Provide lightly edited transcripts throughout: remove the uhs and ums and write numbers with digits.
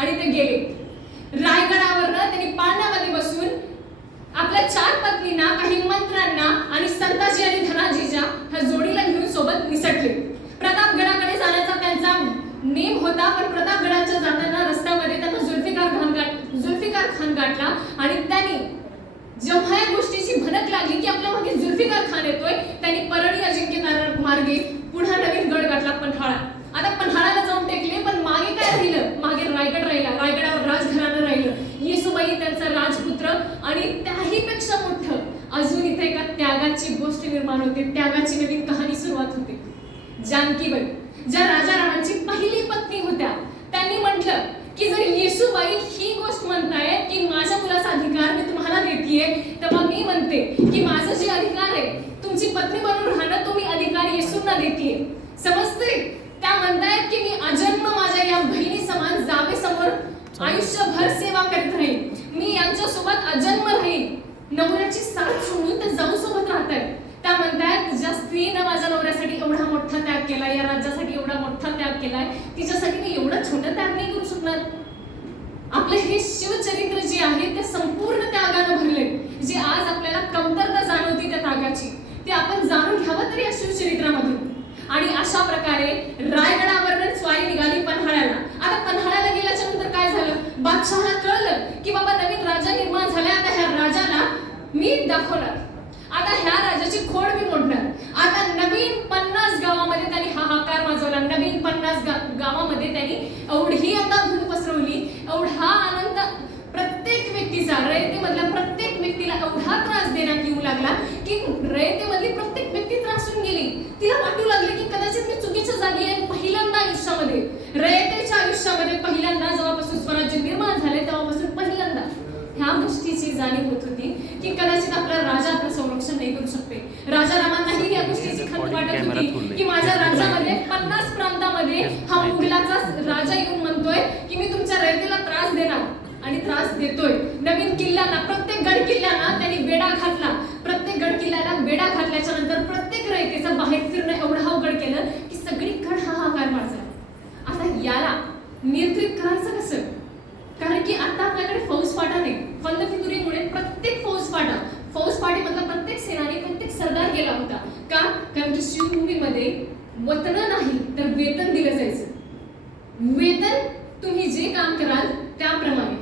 आणि ते गेले. रायगडावरनं त्यांनी पाळण्यामध्ये बसून आपल्या 4 पत्नींना, काही मंत्र्यांना आणि संताजी आणि धनाजीच्या ह्या जोडीला घेऊन सोबत निसटले. प्रतापगडाकडे जाण्याचा त्यांचा नेम होता, पण प्रतापगडाच्या जाताना रस्त्यामध्ये त्यांना जुल्फिकार खान गाठला आणि त्यांनी जेव्हा या गोष्टीची भनक लागली की आपल्या मागे जुल्फिकार खान येतोय, त्यांनी परळी अजिंक्य मार्गे पुन्हा नवीन गड गाठला, पन्हाळा. आता पन्हाळ्याला जाऊन टेकले, पण मागे काय राहिलं? मागे रायगड राहिला. रायगडावर राजघराणं राहिलं. येसुबाई त्यांचा राजपुत्र, आणि त्याही पेक्षा मोठं अजून इथे एका त्यागाची गोष्ट निर्माण होते. त्यागाची नवीन कहाणी सुरुवात होते. जानकीबाई, ज्या राजारामांची पहिली पत्नी होत्या, त्यांनी म्हटलं की जर येसुबाई ही गोष्ट म्हणतायत की माझ्या मुलाचा अधिकार मी तुम्हाला देतेय, तेव्हा मी म्हणते की माझा जे अधिकार आहे तुमची पत्नी बनून राहणं, तो मी अधिकार येसूंना देतेय. समजते? त्या म्हणतायत की मी अजन्म माझ्या या बहिणी समान जावे समोर आयुष्यभर सेवा करीत राहीन. मी यांच्या सोबत अजन्म राहीन. नवऱ्याची साथ सोडून ते जाऊ सोबत राहतायत. त्या म्हणतायत ज्या स्त्रीने माझ्या नवऱ्यासाठी एवढा मोठा त्याग केलाय, या राज्यासाठी एवढा मोठा त्याग केलाय, तिच्यासाठी मी एवढा छोटा त्याग नाही करू शकणार. आपले हे शिवचरित्र जे आहे ते संपूर्ण त्यागानं भरले. जे आज आपल्याला कमतरता जाणवती त्या त्यागाची, ते आपण जाणून घ्यावं तरी या शिवचरित्रामधून. आणि अशा प्रकारे रायगडावरून स्वारी निघाली पन्हाळ्याला. आता पन्हाळ्याला गेल्याच्या नंतर काय झालं? बादशहाला कळलं की बाबा नवीन राजा निर्माण झालाय, आता ह्या राजाला मी दाखवणार, आता ह्या राजाची खोड मी मोडणार. आता नवीन 50 गावामध्ये त्यांनी हाहाकार माजवला. नवीन 50 गावामध्ये त्यांनी एवढी आता धूम पसरवली, एवढा आनंद प्रत्येक व्यक्तीचा, रयतेमधल्या प्रत्येक व्यक्तीला एवढा त्रास देण्यात येऊ लागला की रयतेमधली प्रत्येक व्यक्ती त्रासून गेली. तिला वाटू लागले की कदाचित मी चुकीच्या जागी आहे. पहिल्यांदा आयुष्यामध्ये, रयतेच्या आयुष्यामध्ये पहिल्यांदा जेव्हापासून स्वराज्य निर्माण झाले तेव्हापासून पहिल्यांदा ह्या गोष्टीची जाणीव होत होती की कदाचित आपला राजा आपलं संरक्षण नाही करू शकते. राजारामांनाही या गोष्टीची खंत वाटत होती की माझ्या राज्यामध्ये 50 प्रांतामध्ये हा मुघलाचा राजा येऊन म्हणतोय की मी तुमच्या रयतेला त्रास देणार, आणि त्रास देतोय. नवीन किल्ल्यांना, प्रत्येक गड किल्ल्यांना त्यांनी वेढा घातला. प्रत्येक गड किल्ल्याला वेढा घातल्याच्या नंतर प्रत्येक रयतेचा बाहेर फिरणं एवढं अवघड केलं की सगळीकडे हाहाकार माजला. आता याला नियंत्रित करायचं कसं? कारण की आता आपल्याकडे फौजफाटा नाही. फंदफितुरीमुळे प्रत्येक फौजफाटे मधला प्रत्येक सेनानी, प्रत्येक सरदार गेला होता. का? कारण की शिवभूमीमध्ये वतन नाही तर वेतन दिलं जायचं. वेतन तुम्ही जे काम कराल त्याप्रमाणे.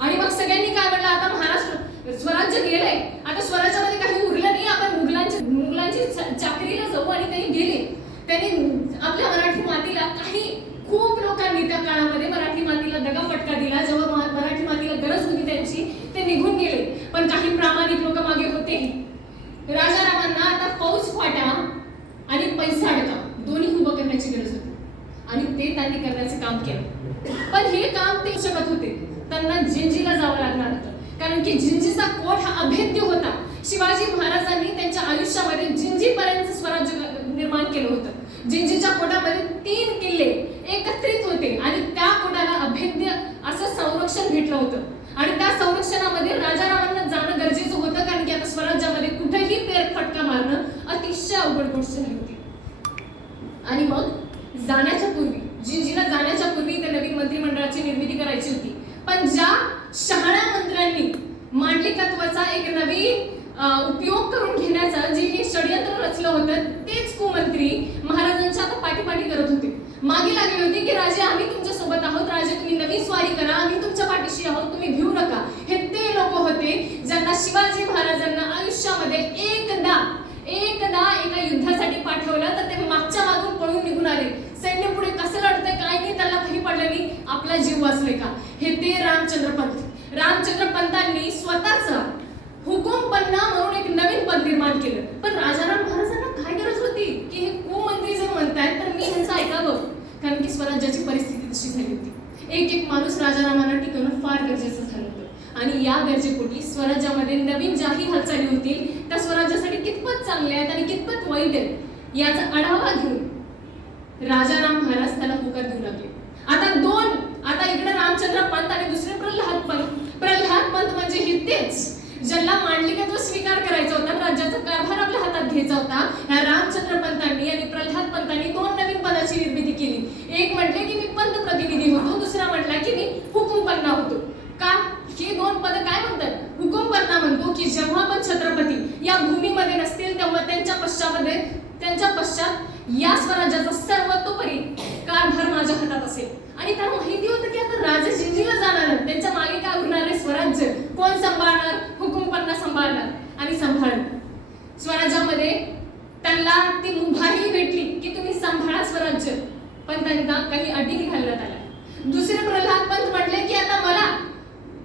आणि मग सगळ्यांनी काय म्हणलं, आता महाराष्ट्र स्वराज्य गेलंय, आता स्वराज्यामध्ये काही उरलं नाही, आपण मुघलांची चाकरीला जाऊ. आणि त्यांनी गेले. त्यांनी आपल्या मराठी मातीला, काही खूप लोकांनी त्या काळामध्ये मराठी मातीला दगाफटका दिला. जेव्हा मराठी मातीला गरज होती त्यांची, ते निघून गेले. पण काही प्रामाणिक लोक मागे होते. राजारामांना आता फौज फाटा आणि पैसा अडका दोन्ही उभं करण्याची गरज होती, आणि ते त्यांनी करण्याचं काम केलं. पण हे काम ते शकत होते, त्यांना जिंजीला जावं लागणार होतं. कारण की जिंजीचा कोट हा अभेद्य होता. शिवाजी महाराजांनी त्यांच्या आयुष्यामध्ये जिंजीपर्यंत स्वराज्य निर्माण केलं होतं. जिंजीच्या कोटामध्ये 3 किल्ले एकत्रित होते, आणि त्या कोटाला अभेद्य असं संरक्षण भेटलं होतं. आणि त्या संरक्षणामध्ये राजारामांना जाणं गरजेचं होतं, कारण की आता स्वराज्यामध्ये कुठेही फेरफटका मारणं अतिशय अवघड गोष्ट झाली होती. आणि मग जाण्याच्या पूर्वी, जिंजीला जाण्याच्या पूर्वी त्या नवीन मंत्रिमंडळाची निर्मिती करायची होती. पण ज्या शहाण्या मंत्र्यांनी मांडलिकत्वाचा एक नवीन उपयोग करून घेण्याचं जे हे षडयंत्र रचलं होतं, तेच कुमंत्री महाराजांच्या आता पाठीपाठी करत होते. मागे लागले होते की राजे आम्ही तुमच्या सोबत आहोत, राजे तुम्ही नवीन स्वारी करा, आम्ही तुमच्या पाठीशी आहोत, तुम्ही भिवू नका. हे ते लोक होते ज्यांना शिवाजी महाराजांना आयुष्यामध्ये एकदा एका युद्धासाठी पाठवलं, तर ते मागच्या मागून पळून निघून आले. सैन्य पुढे कसं लढतंय काय नाही, त्यांना काही पडलं नाही, आपला जीव वाचले का? हे ते रामचंद्र पंतांनी स्वतःचा हुकुमपन्ना म्हणून एक नवीन पद निर्माण केलं. पण राजाराम महाराजांना काय गरज होती की हे कुमंत्री जर म्हणतायत तर मी ह्यांचं ऐकावं? कारण की स्वराज्याची परिस्थिती तशी झाली होती. एक माणूस राजारामांना टिकवणं फार गरजेचं झालं होतं. आणि या गरजेपोटी स्वराज्यामध्ये नवीन ज्याही हालचाली होतील त्या स्वराज्यासाठी कितपत चांगल्या आहेत आणि कितपत वाईट आहेत याचा आढावा घेऊन राजाराम महाराज त्याला होकार देऊ लागले. आता इकडे रामचंद्र पंत आणि दुसरे प्रल्हाद पंत म्हणजे हे तेच ज्यांना मांडलिकत्व स्वीकार करायचा होता, राज्याचा कारभार आपल्या हातात घ्यायचा होता. ह्या रामचंद्र पंतांनी आणि प्रल्हाद पंतांनी 2 नवीन पदाची निर्मिती केली. एक म्हटले की मी पंत प्रतिनिधी होतो, दुसरा म्हटला की मी या भूमीमध्ये नसतील तेव्हा त्यांच्या पश्चात या स्वराज्याचा सर्वतोपरी कारभार माझ्या हातात असेल. आणि त्यांना माहिती होतं की आता राजा जिंजीला जाणार, त्यांच्या मागे काय उरणार आहे? स्वराज्य कोण सांभाळणार? हुकुमपन्ना सांभाळणार आणि सांभाळणार. स्वराज्यामध्ये त्यांना ती मुभाही भेटली की तुम्ही सांभाळा स्वराज्य, पण त्यांना काही अटी घालण्यात आल्या. दुसरे प्रल्हाद पंत म्हटले की आता मला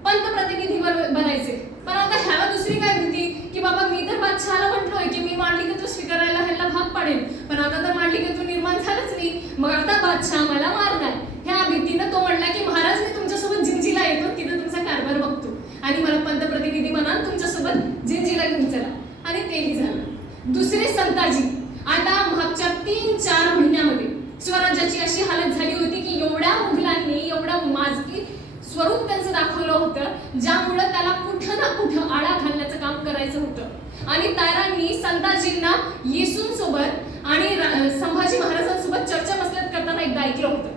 पंतप्रतिनिधी बनायचे, पण आता ह्याला दुसरी काय भीती की बाबा मी तर बादशहाला म्हटलोय की मी मांडली की तू स्वीकारायला ह्याला भाग पाडेल, पण आता तर मांडली की तू निर्माण झालंच नाही, मग आता बादशाह मला मारणार. ह्या भीतीनं तो म्हणला की महाराज मी तुमच्यासोबत जिंजीला येतो, तिथं तुमचा कारभार बघतो आणि मला पंतप्रतिनिधी बना, तुमच्यासोबत जिंजीला घेऊन चला. आणि तेही झालं. दुसरे संताजी आता मागच्या 3-4 महिन्यामध्ये स्वराज्याची अशी हालत झाली होती की एवढ्या मुघलांनी एवढं माजकी स्वरूप त्यांचं दाखवलं होतं ज्यामुळे त्याला कुठं ना कुठं आळा घालण्याचं काम करायचं होतं. आणि तारांनी संताजींना येशूंसोबत आणि संभाजी महाराजांसोबत चर्चा मसलत करताना एकदा ऐकलं होतं.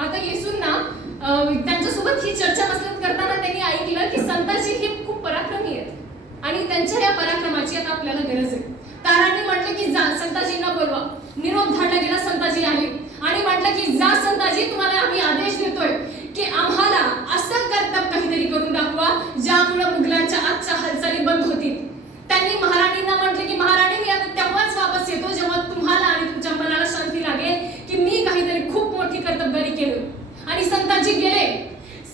आता येशूंना त्यांच्यासोबत ही चर्चा मसलत करताना त्यांनी ऐकलं की संताजी हे खूप पराक्रमी आहेत आणि त्यांच्या या पराक्रमाची आता आपल्याला गरज आहे. तारांनी म्हटलं की जा संताजींना बोलवा. निरोप धाडला गेला, संताजी आले आणि म्हटलं की जा संताजी, तुम्हाला आम्ही आदेश देतोय की आम्हाला असं कर्तव्य काहीतरी करून दाखवा ज्यामुळे मुघलांच्या आजच्या हालचाली बंद होतील. त्यांनी महाराणींना म्हटले की महाराणी मी आता तेव्हाच वापस येतो जेव्हा तुम्हाला आणि तुमच्या मनाला शांती लागेल की मी काहीतरी खूप मोठी कर्तबगारी केली. आणि संताजी गेले,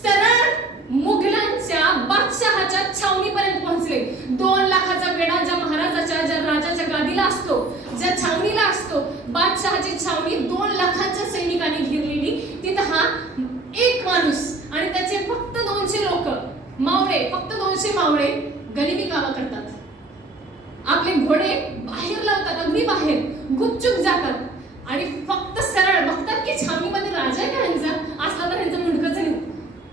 सरळ मुघलांच्या बादशहाच्या छावणीपर्यंत पोहोचले. 2 लाखाचा वेढा ज्या महाराजाच्या ज्या राजाच्या गादीला असतो, ज्या छावणीला असतो, बादशहाची छावणी 2 लाखांच्या सैनिकांनी घेरलेली. तिथं हा एक माणूस आणि त्याचे फक्त 200 लोक मावळे, फक्त 200 मावळे गरिबी कामा करतात. आपले घोडे बाहेर लावतात, अगदी बाहेर गुपचूप जातात आणि फक्त सरळ बघतात की छावणीमध्ये राजा आहे का ह्यांचा, असला तर ह्यांचं मुंडकच नाही.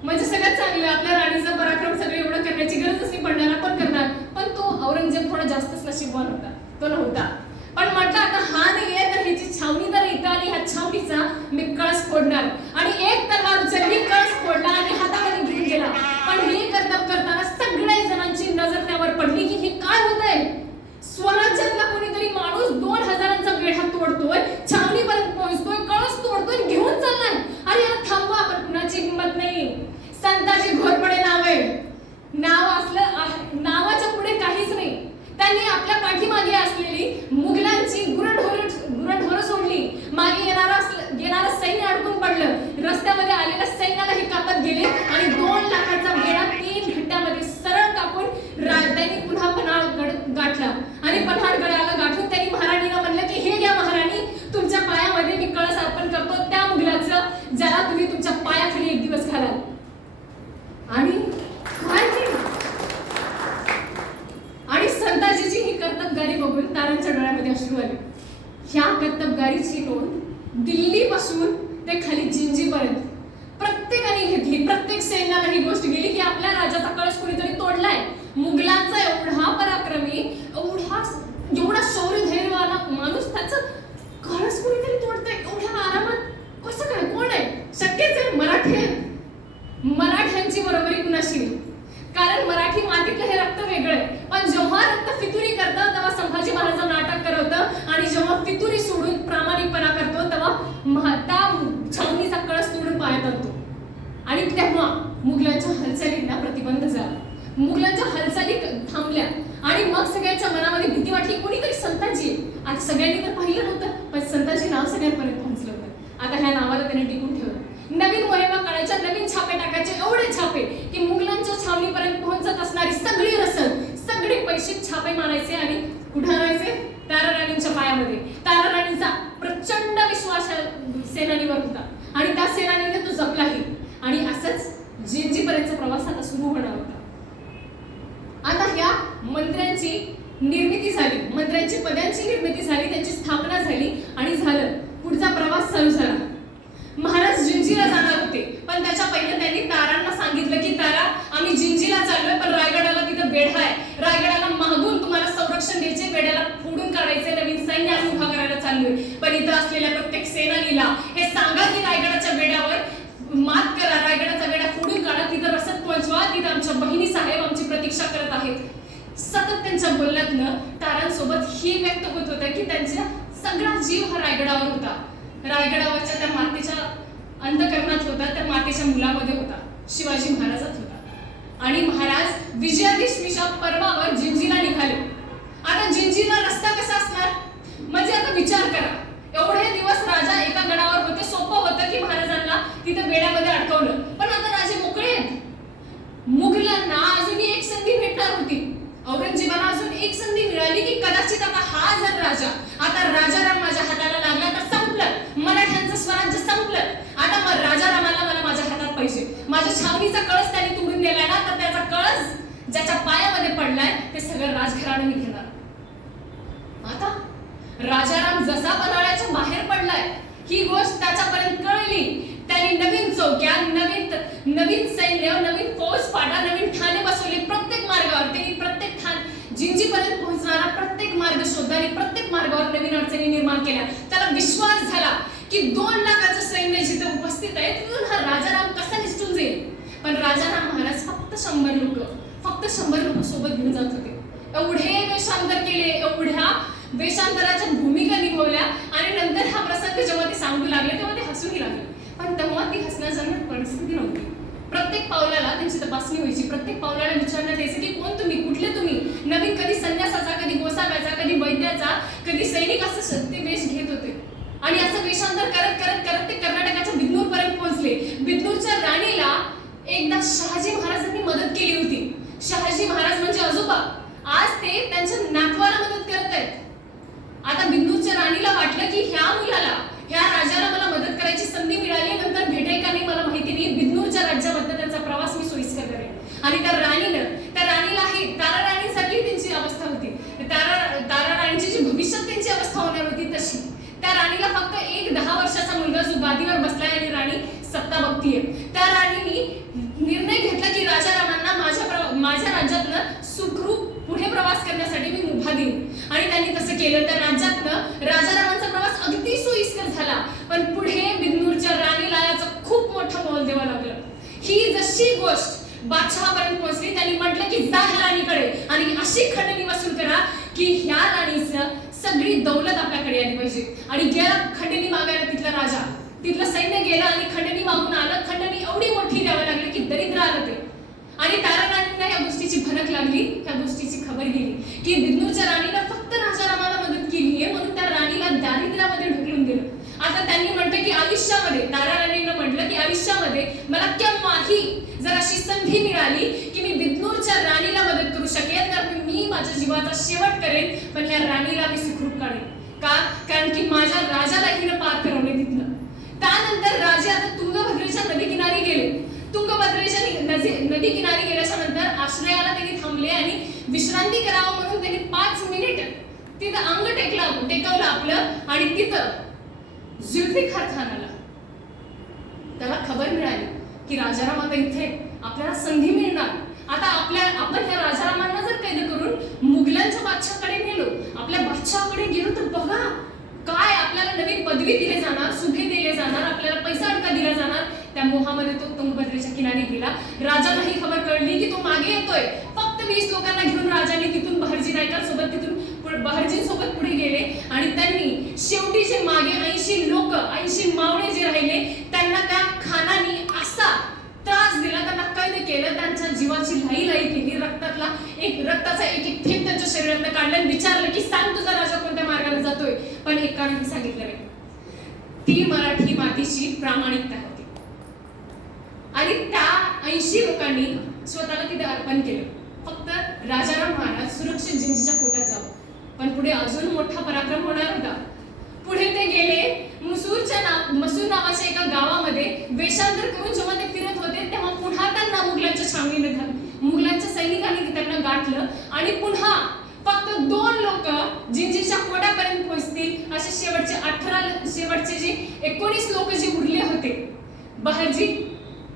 म्हणजे सगळ्यात चांगलं आपल्या राणीचा पराक्रम सगळं एवढं करण्याची गरजच नाही पडणार, आपण करणार. पण तो औरंगजेब थोडा जास्तच नशीबवान होता, तो नव्हता. पण म्हटलं आता हा नाहीये तर ह्याची छावणी तर इथं आणि ह्या छावणीचा मी कळस फोडणार. आणि एक तलवार उचलली, कळस फोडला आणि हातामध्ये घेऊन गेला. पण हे करताना सगळ्या जणांची नजर त्यावर पडली की हे काय होतंय? स्वराज्यातला कोणीतरी माणूस 2000चा वेढा तोडतोय, छावणीपर्यंत पोहोचतोय, कळस तोडतोय, घेऊन चाललाय. अरे याला थांबवा, आपण कुणाची हिंमत नाही. संताजी घोरपडे नाव आहे, नाव असलं नावाच्या पुढे काहीच नाही. त्यांनी आपल्या पाठीमागे असलेली मुघलांची गुरढोरं सोडली. मागे येणारं सैन्य अडकून पडलं. रस्त्यामध्ये आलेल्या सैन्याला हे कापत गेले आणि 2 लाखाचा वेढा 3 घंट्यामध्ये सरळ कापून त्यांनी पुन्हा पन्हाळगड गाठला. आणि पन्हाळगडाला गाठून त्यांनी महाराणीला म्हणलं की हे घ्या महाराणी, तुमच्या पायामध्ये मी कळस अर्पण करतो त्या मुघलाचं ज्याला तुम्ही तुमच्या पायाखाली एक दिवस घालाल. आणि संताजीची ही कर्तबगारी बघून तारांच्या डोळ्यामध्ये अश्रू आले. ह्या कर्तबगारीची नोंद दिल्लीपासून ते खाली जिंजीपर्यंत प्रत्येकाने घेतली. प्रत्येक सैन्याला ही गोष्ट गेली की आपल्या राजाचा कळस कोणीतरी तोडलाय. मुघलांचा एवढा पराक्रमी, एवढा शौर्य धैर्यवाला माणूस त्याचा कळस कोणीतरी तोडतोय एवढ्या आरामात, कसं काय? कोण आहे? शक्यच आहे मराठी आहेत. मराठ्यांची बरोबरी कुणाशी नाही, कारण मराठी मातीतलं हे रक्त वेगळं आहे. पण जेव्हा रक्त फितुरी करतं तेव्हा संभाजी महाराज नाटक करवतं आणि जेव्हा फितुरी सोडून प्रामाणिकपणा करतो तेव्हा त्या छावणीचा कळस सोडून पायात आणतो. आणि तेव्हा मुघलांच्या हालचालींना प्रतिबंध झाला, मुघलांच्या हालचाली थांबल्या आणि मग सगळ्यांच्या मनामध्ये भीती वाटली कोणीतरी संताजी. आज सगळ्यांनी तर पाहिलं नव्हतं पण संताजी नाव सगळ्यांपर्यंत पोहोचलं होतं. आता ह्या नावाला त्याने टिकून ठेवलं. नवीन मोहिमा काढायच्या, नवीन छापे टाकायचे, एवढे छापे की मुघलांच्या छावणीपर्यंत पोहोचत असणारी सगळी रसद, सगळे पैसे छापे मारायचे आणि कुठे आणायचे? ताराराणींच्या पायामध्ये. ताराराणींचा प्रचंड विश्वास सेनानीवर होता आणि त्या सेनानीने तो जपलाही. आणि असंच जिंजीपर्यंतचा प्रवास आता सुरू होणार होता. आता ह्या मंत्र्यांची निर्मिती झाली, मंत्र्यांची पदांची निर्मिती झाली, त्यांची स्थापना झाली आणि झालं. पुढचा प्रवास चालू झाला. महाराज जिंजीला जाणार होते पण त्याच्या पहिले त्यांनी तारांना सांगितलं की तारा, आम्ही जिंजीला चाललोय पण रायगडाला तिथं वेढा आहे, रायगडाला मागून तुम्हाला संरक्षण द्यायचे, वेढ्याला फोडून काढायचे, नवीन सैन्य आम्ही उभा करायला चाललोय. पण इथं असलेल्या प्रत्येक सेनानीला हे सांगा की रायगडाच्या वेढ्यावर मात करा, रायगडाचा वेढा फोडून काढा, तिथं रसद पोहोचवा, तिथं आमच्या बहिणी साहेब आमची प्रतीक्षा करत आहेत. सतत त्यांच्या बोलण्यातनं तारांसोबत ही व्यक्त होत होतं की त्यांचा सगळा जीव हा रायगडावर होता, रायगडावरच्या त्या मातेच्या अंतःकरणात होता, त्या मातेच्या मुलामध्ये होता, शिवाजी महाराजात होता. आणि महाराज विजयादशमीच्या पर्वावर जिंजीला निघाले. आता जिंजीला रस्ता कसा असणार, म्हणजे आता विचार करा, एवढे दिवस राजा एका गडावर होते, सोपं होतं की महाराजांना तिथे बेड्यामध्ये अडकवलं, पण आता राजे मोकळे आहेत. मुघलांना अजूनही एक संधी भेटणार होती, औरंगजेबाला अजून एक संधी मिळाली की कदाचित आता हा जर राजा, आता राजाराम माझ्या हाताला लागला तर संपलं, मराठ्यांचं स्वराज्य संपलं. आता मग राजारामाला मला माझ्या हातात पाहिजे. माझ्या छावणीचा कळस त्याने तोडून दिलाय ना, तर त्याचा कळस ज्याच्या पायामध्ये पडलाय ते सगळं राजघराणं मी घेणार. आता राजाराम जसा पन्हाळ्याच्या बाहेर पडलाय ही गोष्ट त्याच्यापर्यंत कळली. त्यांनी नवीन चौक्या, नवीन सैन्य, नवीन फौज फाटा, नवीन ठाणे बसवले प्रत्येक मार्गावर. त्यांनी प्रत्येक जिंजीपर्यंत पोहोचणारा प्रत्येक मार्ग शोधला आणि प्रत्येक मार्गावर नवीन अडचणी निर्माण केल्या. त्याला विश्वास झाला की 2 लाखाचं सैन्य जिथे उपस्थित आहे तिथून हा राजाराम कसा निसटून जाईल. पण राजाराम महाराज फक्त 100 लोक सोबत घेऊन जात होते. एवढे वेषांतर केले, एवढ्या वेषांतराच्या भूमिका निभवल्या आणि नंतर हा प्रसंग जेव्हा ते सांगू लागले तेव्हा ते हसूही लागले. पण तेव्हा ती हसण्यासारखी परिस्थिती नव्हती. प्रत्येक पावलाला त्यांची तपासणी व्हायची, प्रत्येक पावलाला विचारण्यात यायचं की कोण तुम्ही, कुठले तुम्ही. नवीन कधी संन्यासाचा, कधी गोसाव्याचा, कधी वैद्याचा, कधी सैनिक, असं ते वेश घेत होते. आणि असं वेषांतर करत करत करत ते कर्नाटकाच्या बिदनूर पर्यंत पोहोचले. बिदनूरच्या राणीला एकदा शहाजी महाराजांनी मदत केली होती. शहाजी महाराज म्हणजे आजोबा, आज ते त्यांच्या नातवाला मदत करत आहेत. आता बिंदूरच्या राणीला वाटलं की ह्या मुलाला, ह्या राजाला मला मदत करायची संधी मिळाली, नंतर भेटेल का नाही मला माहिती नाही. बिंदूरच्या राज्यामध्ये त्यांचा प्रवास मी सोयीस्कर करेन. आणि त्या राणीलाही तारा राणीसारखी त्यांची अवस्था होती. तारा राणीची जी भविष्यात त्यांची अवस्था होणार होती तशी. त्या राणीला फक्त एक 10 वर्षाचा मुलगा जो गादीवर बसलाय आणि राणी सत्ता बघतीये. त्या राणीने निर्णय घेतला की राजारामांना माझ्या राज्यातनं सुखरूप पुढे प्रवास करण्यासाठी मी मुभा देईन. आणि त्यांनी तसं केलं. त्या राज्यातनं राजारामांचा प्रवास अगदी सोयीस्कर झाला. पण पुढे बिदनूरच्या राणीला याचं खूप मोठं मोल द्यावं लागलं. ही जशी गोष्ट बादशहापर्यंत पोहोचली, त्यांनी म्हटलं की जा ह्या राणीकडे आणि अशी खंडणी वसूल करा की ह्या राणीचं सगळी दौलत आपल्याकडे आली पाहिजे. आणि गेला खंडणी मागायला तिथला राजा, तिथलं सैन्य गेलं आणि खंडणी मागून आलं. खंडणी एवढी मोठी द्यावी लागली की दरिद्र आलं ते. आणि तारा राणींना या गोष्टीची भनक लागली, त्या गोष्टीची खबर गेली की बिदनूरच्या राणीनं फक्त राजारामाला मदत केली आहे म्हणून त्या राणीला दारिद्र्यामध्ये ढकलून दिलं. आता त्यांनी म्हटलं की आयुष्यामध्ये, तारा राणीनं म्हटलं की आयुष्यामध्ये मला केव्हाही जर अशी संधी मिळाली की मी बिदनूरच्या राणीला मदत करू शकेल तर मी माझ्या जीवाचा शेवट करेन, पण ह्या राणीला मी सुखरूप काढेन. का? कारण की माझ्या राजाला हिनं पार करवले तिथनं. त्यानंतर राजे आता तुंगभद्रेच्या नदी किनारी गेले. तुंगभद्रेच्या नदी किनारी गेल्याच्या नंतर आश्रयाला त्यांनी थांबले आणि विश्रांती करावं म्हणून त्यांनी 5 मिनिट तिथं अंग टेकवलं आपलं. आणि तिथं जुल्फिकार खान आला. त्याला खबर मिळाली की राजाराम आता इथे, आपल्याला संधी मिळणार. आता आपण ह्या राजारामांना जर कैद करून मुघलांच्या बादशाहकडे नेलो, आपल्या बादशाहकडे गेलो तर बघा काय आपल्याला नवीन पदवी दिली जाणार, सुभे दिले जाणार, आपल्याला पैसा अडका दिला जाणार. त्या मोहामध्ये तो तुंगभद्रेच्या किनारी गेला. राजाला ही खबर कळली की तो मागे येतोय. फक्त 20 लोकांना घेऊन राजाने तिथून बहरजी नायकांसोबत तिथून बहरजींसोबत पुढे गेले. आणि त्यांनी शेवटी जे मागे 80 लोक, 80 मावळे जे राहिले त्यांना त्या खानाने असा त्रास दिला, त्यांना कैद केलं, त्यांच्या जीवाची लाई केली. रक्ताचा एक थेंब त्यांच्या शरीरातून काढलं आणि विचारलं की सांग तुझा राजा कोणत्या मार्गाने जातोय. पण एकाने सांगितलं नाही. ती मराठी मातीची प्रामाणिकता होती. आणि त्या 80 लोकांनी स्वतःला तिथे अर्पण केलं फक्त राजाराम महाराज सुरक्षित जिंजीच्या पोटात जावं. पण पुढे अजून मोठा पराक्रम होणार होता. पुढे ते गेले मसूर नावाच्या एका गावामध्ये वेषांतर करून जेव्हा ते फिरत होते तेव्हा पुन्हा त्यांना मुघलांच्या सैनिकांनी त्यांना गाठलं. आणि पुन्हा फक्त 2 लोक जिंजीच्या कोड्यापर्यंत पोहोचतील असे शेवटचे जे 19 लोक जे उरले होते, बहरजी,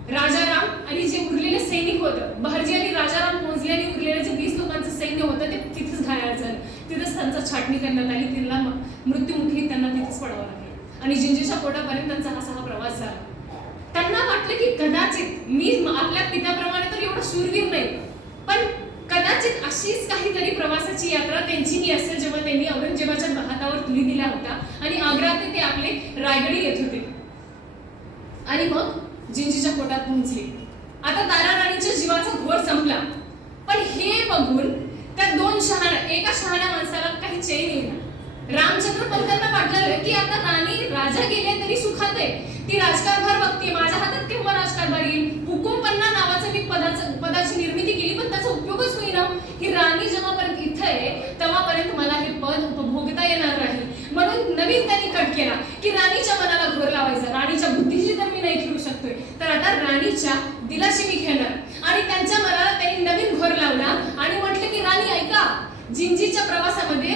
राजाराम आणि जे उरलेले सैनिक होतं, बहरजी आणि राजाराम पोहोचले आणि उरलेले जे 20 लोकांचं सैन्य होतं ते तिथेच घायल झालं. तिथेच त्यांचा छाटणी करण्यात आली. त्यांना मृत्युमुखी त्यांना तिथेच पडावं लागलं. आणि जिंजीच्या कोटापर्यंत त्यांचा हा प्रवास झाला. त्यांना वाटलं की कदाचित मी आपल्या पित्याप्रमाणे तर एवढा शूरवीर नाही, पण कदाचित अशीच काहीतरी प्रवास प्रवासाची यात्रा त्यांची ही असेल जेव्हा त्यांनी औरंगजेबाच्या हातावर तुरी दिल्या होत्या आणि आग्रा ते आपले रायगडी येत होते आणि मग जिंजीच्या पोटात पोहोचले. आता तारा राणीच्या जीवाचा घोर संपला. पण हे बघून त्या एका शहाण्या माणसाला काही चैन येईना. रामचंद्र पंतांना वाटलं की आता राणी राजा गेले तरी सुखात आहे, ती राजकारभार बघते, माझ्या हातात केव्हा राजकारभार येईल. हुकुम पन्ना नावाचं मी पदाची निर्मिती केली पण त्याचा उपयोगच होईना. ही राणी जेव्हापर्यंत इथं आहे तेव्हापर्यंत मला हे पद उपभोगता येणार नाही. म्हणून नवीन त्यांनी कट केला की राणीच्या मनाला घोर लावायचा. राणीच्या बुद्धीशी तर मी नाही खेळू शकतोय, तर आता राणीच्या दिलाशी मी खेळणार. आणि त्यांच्या मनाला त्यांनी नवीन घोर लावला आणि म्हटलं की राणी ऐका, जिंजीच्या प्रवासामध्ये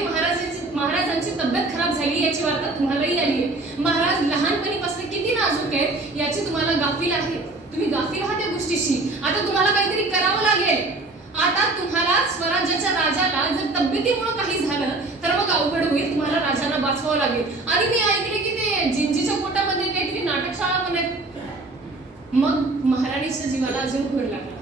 महाराजांची तब्येत खराब झाली याची वार्ता तुम्हालाही आली आहे. महाराज लहानपणीपासून किती नाजूक आहेत याची तुम्हाला गाफील आहे. तुम्ही गाफील आहात या गोष्टीशी. आता तुम्हाला काहीतरी करावं लागेल. आता तुम्हाला स्वराज्याच्या राजाला जर तब्येतीमुळे काही झालं तर मग अवघड होईल, तुम्हाला राजाला वाचवावं लागेल. आणि मी ऐकले की ते जिंजीच्या पोटामध्ये काहीतरी नाटकशाळा पण आहे. मग महाराणीच्या जीवाला अजून घोर लागला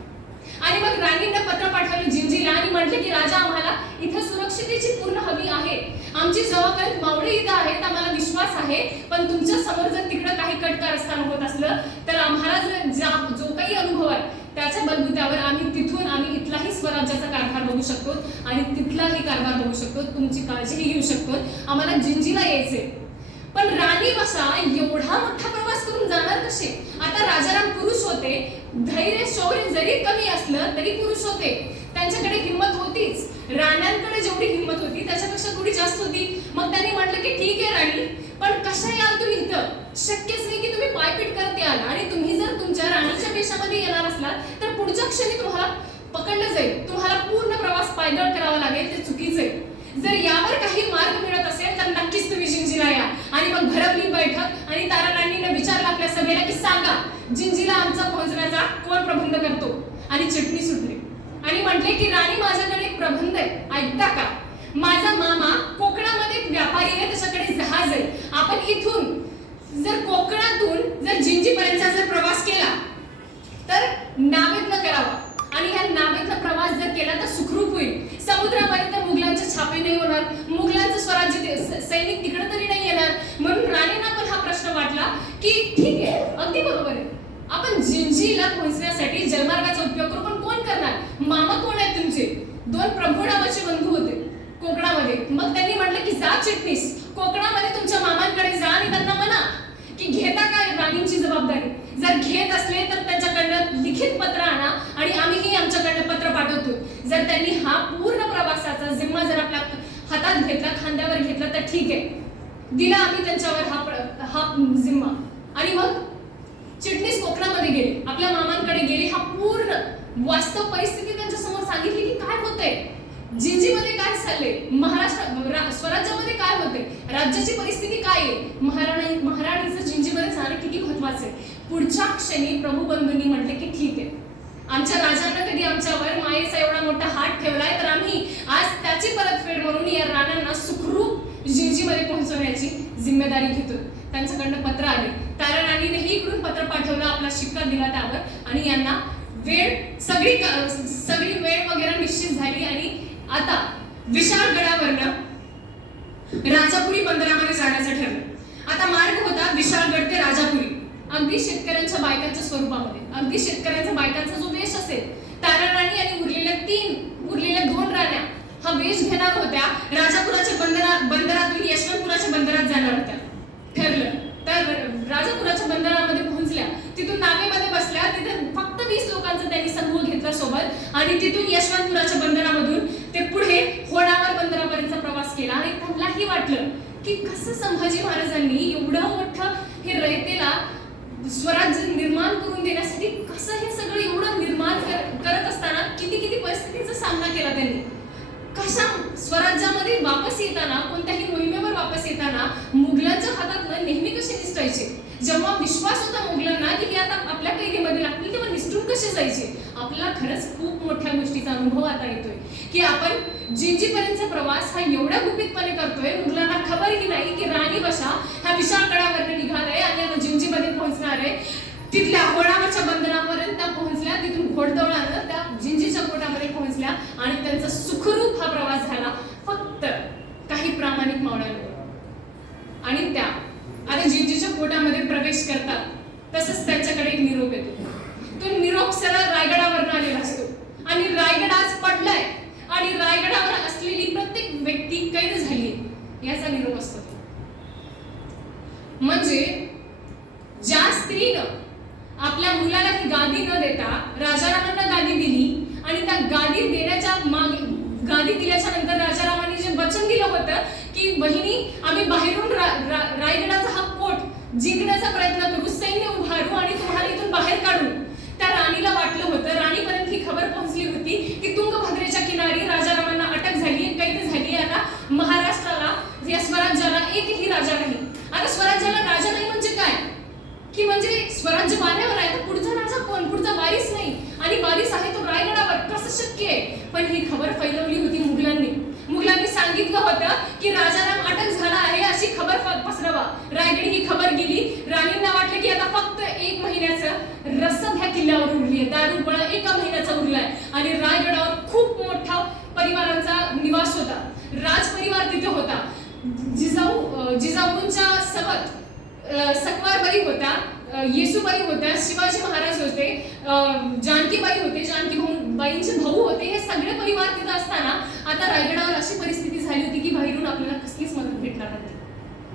आणि मग राणीने पत्र पाठवलं जिंजीला आणि म्हटले की राजा, आम्हाला इथं सुरक्षितेची पूर्ण हवी आहे. आमची जवळपर्यंत मावळे इथं आहेत, आम्हाला विश्वास आहे. पण तुमच्या समोर जर तिकडं काही कटकारस्थान होत असलं तर आम्हाला जो काही अनुभव आहे त्याच्या बलबुत्यावर आम्ही इथलाही स्वराज्याचा कारभार बघू शकतो आणि तिथलाही कारभार बघू शकतो, तुमची काळजीही घेऊ शकतो. आम्हाला जिंजीला यायचे. पण राणी बसा एवढा मोठा प्रवास करून जाणार कसे? आता राजाराम पुरुष होते, धैर्य शौर्य जरी कमी असलं तरी पुरुष होते, त्यांच्याकडे हिंमत होतीच. राण्यांकडे जेवढी हिंमत होती त्याच्यापेक्षा थोडी जास्त होती. मग त्यांनी म्हटलं की ठीक आहे राणी, पण कसं याल तुम्ही इथं? शक्यच नाही की तुम्ही पायपीट करत याल. आणि तुम्ही जर तुमच्या राणीच्या वेशामध्ये येणार असलात तर पुढच्या क्षणी तुम्हाला पकडलं जाईल. तुम्हाला पूर्ण प्रवास पायदळ करावा लागेल, ते चुकीचं आहे. जर यावर काही मार्ग मिळत असेल तर नक्कीच तुम्ही जिंजीला या. आणि मग भरवली बैठक आणि तारा राणीने विचारलं आपल्या सभेला की सांगा, जिंजीला आमचा पोहोचण्याचा कोण प्रबंध करतो? आणि चिटणी सुटली आणि म्हटले की राणी, माझ्याकडे एक प्रबंध आहे, ऐकता का? माझा मामा कोकणामध्ये व्यापारी आहे, त्याच्याकडे जहाज आहे. आपण इथून जर कोकणातून जर जिंजीपर्यंतचा जर प्रवास केला तर नावेतनं करावा आणि ह्या नावेतनं प्रवास जर केला तर सुखरूप होईल. समुद्रापर्यंत मुघलांचे छापे नाही होणार, मुघलांचं स्वराज्य सैनिक तिकडे तरी नाही येणार. म्हणून राणींना पण हा प्रश्न वाटला की ठीक आहे, अगदी बरोबर आहे, आपण जिंजीला पोहोचण्यासाठी जलमार्गाचा उपयोग करू. पण कोण करणार? मामा कोण आहेत तुमचे? दोन प्रभू नावाचे बंधू होते कोकणामध्ये. मग त्यांनी म्हटलं की जा चिटणीस, कोकणामध्ये तुमच्या मामांकडे जा आणि त्यांना म्हणा की घेता काय राणींची जबाबदारी. जर घेत असले तर त्याच्याकडनं लिखित पत्र आणा आणि आम्हीही आमच्याकडनं पत्र पाठवतो. जर त्यांनी हा पूर्ण प्रवासाचा जिम्मा जर आपल्या हातात घेतला, खांद्यावर घेतला तर ठीक आहे, दिला आम्ही त्यांच्यावर हा जिम्मा. आणि मग चिटणीस कोकणामध्ये गेले, आपल्या मामांकडे गेले, हा पूर्ण वास्तव परिस्थिती त्यांच्या समोर सांगितली की काय होतंय, जिंजीमध्ये काय चाललंय, महाराष्ट्र स्वराज्यामध्ये काय होते, राज्याची परिस्थिती काय आहे, महाराणीचं जिंजीमध्ये जाणं किती महत्वाचं आहे. पुढच्या क्षणी प्रभू बंधूंनी म्हटले की ठीक आहे, आमच्या राजांना कधी आमच्यावर मायेचा एवढा मोठा हात ठेवलाय तर आम्ही आज त्याची परतफेड म्हणून या राण्यांना सुखरूप जिंजीमध्ये पोहोचवण्याची जिम्मेदारी घेतो. त्यांच्याकडनं पत्र आले, तारा राणीनेही इकडून पत्र पाठवलं, आपला शिक्का दिला त्यावर आणि यांना सगळी वेळ वगैरे निश्चित झाली. आणि आता विशाळगडावरनं राजापुरी बंदरामध्ये जाण्याचं ठरलं. आता मार्ग होता विशाळगड ते राजापुरी, अगदी शेतकऱ्यांच्या बायकांच्या स्वरूपामध्ये, अगदी शेतकऱ्यांच्या बायकांचा जो वेश असेल. तारा राणी आणि उरलेल्या 2 राण्या हा वेश घेणार होत्या. राजापुराच्या बंदरातून यशवंतपुराच्या बंदरात जाणार होत्या. ठरलं तर राजापुराच्या बंदरामध्ये पोहोचल्या, तिथून नावेमध्ये बसल्या. तिथे फक्त 20 लोकांचा त्यांनी समूह घेतला सोबत आणि तिथून यशवंतपुराच्या बंदरामधून ते पुढे होणावर बंदरापर्यंतचा प्रवास केला. आणि त्यांनाही वाटलं की कसं संभाजी महाराजांनी एवढं मोठं हे रयतेला स्वराज्य निर्माण करून देण्यासाठी कसं हे सगळं एवढं निर्माण करत असताना किती परिस्थितीचा सामना केला त्यांनी. कशा स्वराज्यामध्ये वापस येताना, कोणत्याही मोहिमेवर वापस येताना मुघलांच्या हातातनं नेहमी कसे निसटायचे. जेव्हा विश्वास होता मुघलांना की आता आपल्या कैदेमध्ये लागतील तेव्हा निसटून कसे जायचे. आपल्याला खरंच खूप मोठ्या गोष्टीचा अनुभव आता येतोय की आपण जिंजीपर्यंतचा प्रवास हा एवढ्या गुपितपणे करतोय, मुघलांना खबरही नाही की राणी बशा ह्या विशाळगडावर निघालाय आणि आता जिंजीमध्ये पोहोचणार आहे. तिथल्या होणावरच्या बंदरापर्यंत त्या पोहोचल्या, तिथून घोडदौडानं त्या जिंजीच्या कोटामध्ये पोहोचल्या आणि त्यांचा सुखरूप हा प्रवास झाला. गादी न देता राजारामांना गादी दिली आणि त्या गादी देण्याच्या गादी दिल्याच्या नंतर राजारामांनी जे वचन दिलं होतं की बहिणी, आम्ही बाहेरून रायगडाचा हा कोट जिंकण्याचा प्रयत्न करू, सैन्य उभारू आणि तुम्हाला इथून बाहेर काढू. त्या राणीला वाटलं होतं, राणीपर्यंत ही खबर पोहोचली होती की तुंगभद्रेच्या किनारी राजारामांना अटक झाली, कैद झाली. आता महाराष्ट्राला या स्वराज्याला एकही राजा नाही. आता स्वराज्याला राजा नाही म्हणजे काय की म्हणजे स्वराज्य वाऱ्यावर आहे, तर पुढचा राजा कोण? पुढचा वारीस नाही, आणि वारीस आहे तो रायगडावर. कसं शक्य आहे? पण ही खबर फैलवली होती मुघलांनी सांगितलं होतं की राजाराम अटक झाला आहे अशी खबर पसरवा. रायगड ही खबर गेली. राणींना वाटलं की आता फक्त 1 महिन्याचं रसद ह्या किल्ल्यावर उरली आहे, दारूगोळा 1 महिन्याचा उरलाय. आणि रायगडावर खूप मोठा परिवारांचा निवास होता, राज परिवार तिथे होता. जिजाऊंच्या सोबत सकवारबाई होता, येसूबाई होत्या, शिवाजी महाराज होते, जानकीबाई होते, जानकीबाईंचे भाऊ होते. हे सगळे परिवार तिथं असताना आता रायगडावर अशी परिस्थिती झाली होती की बाहेरून आपल्याला कसलीच मदत भेटणार नाही.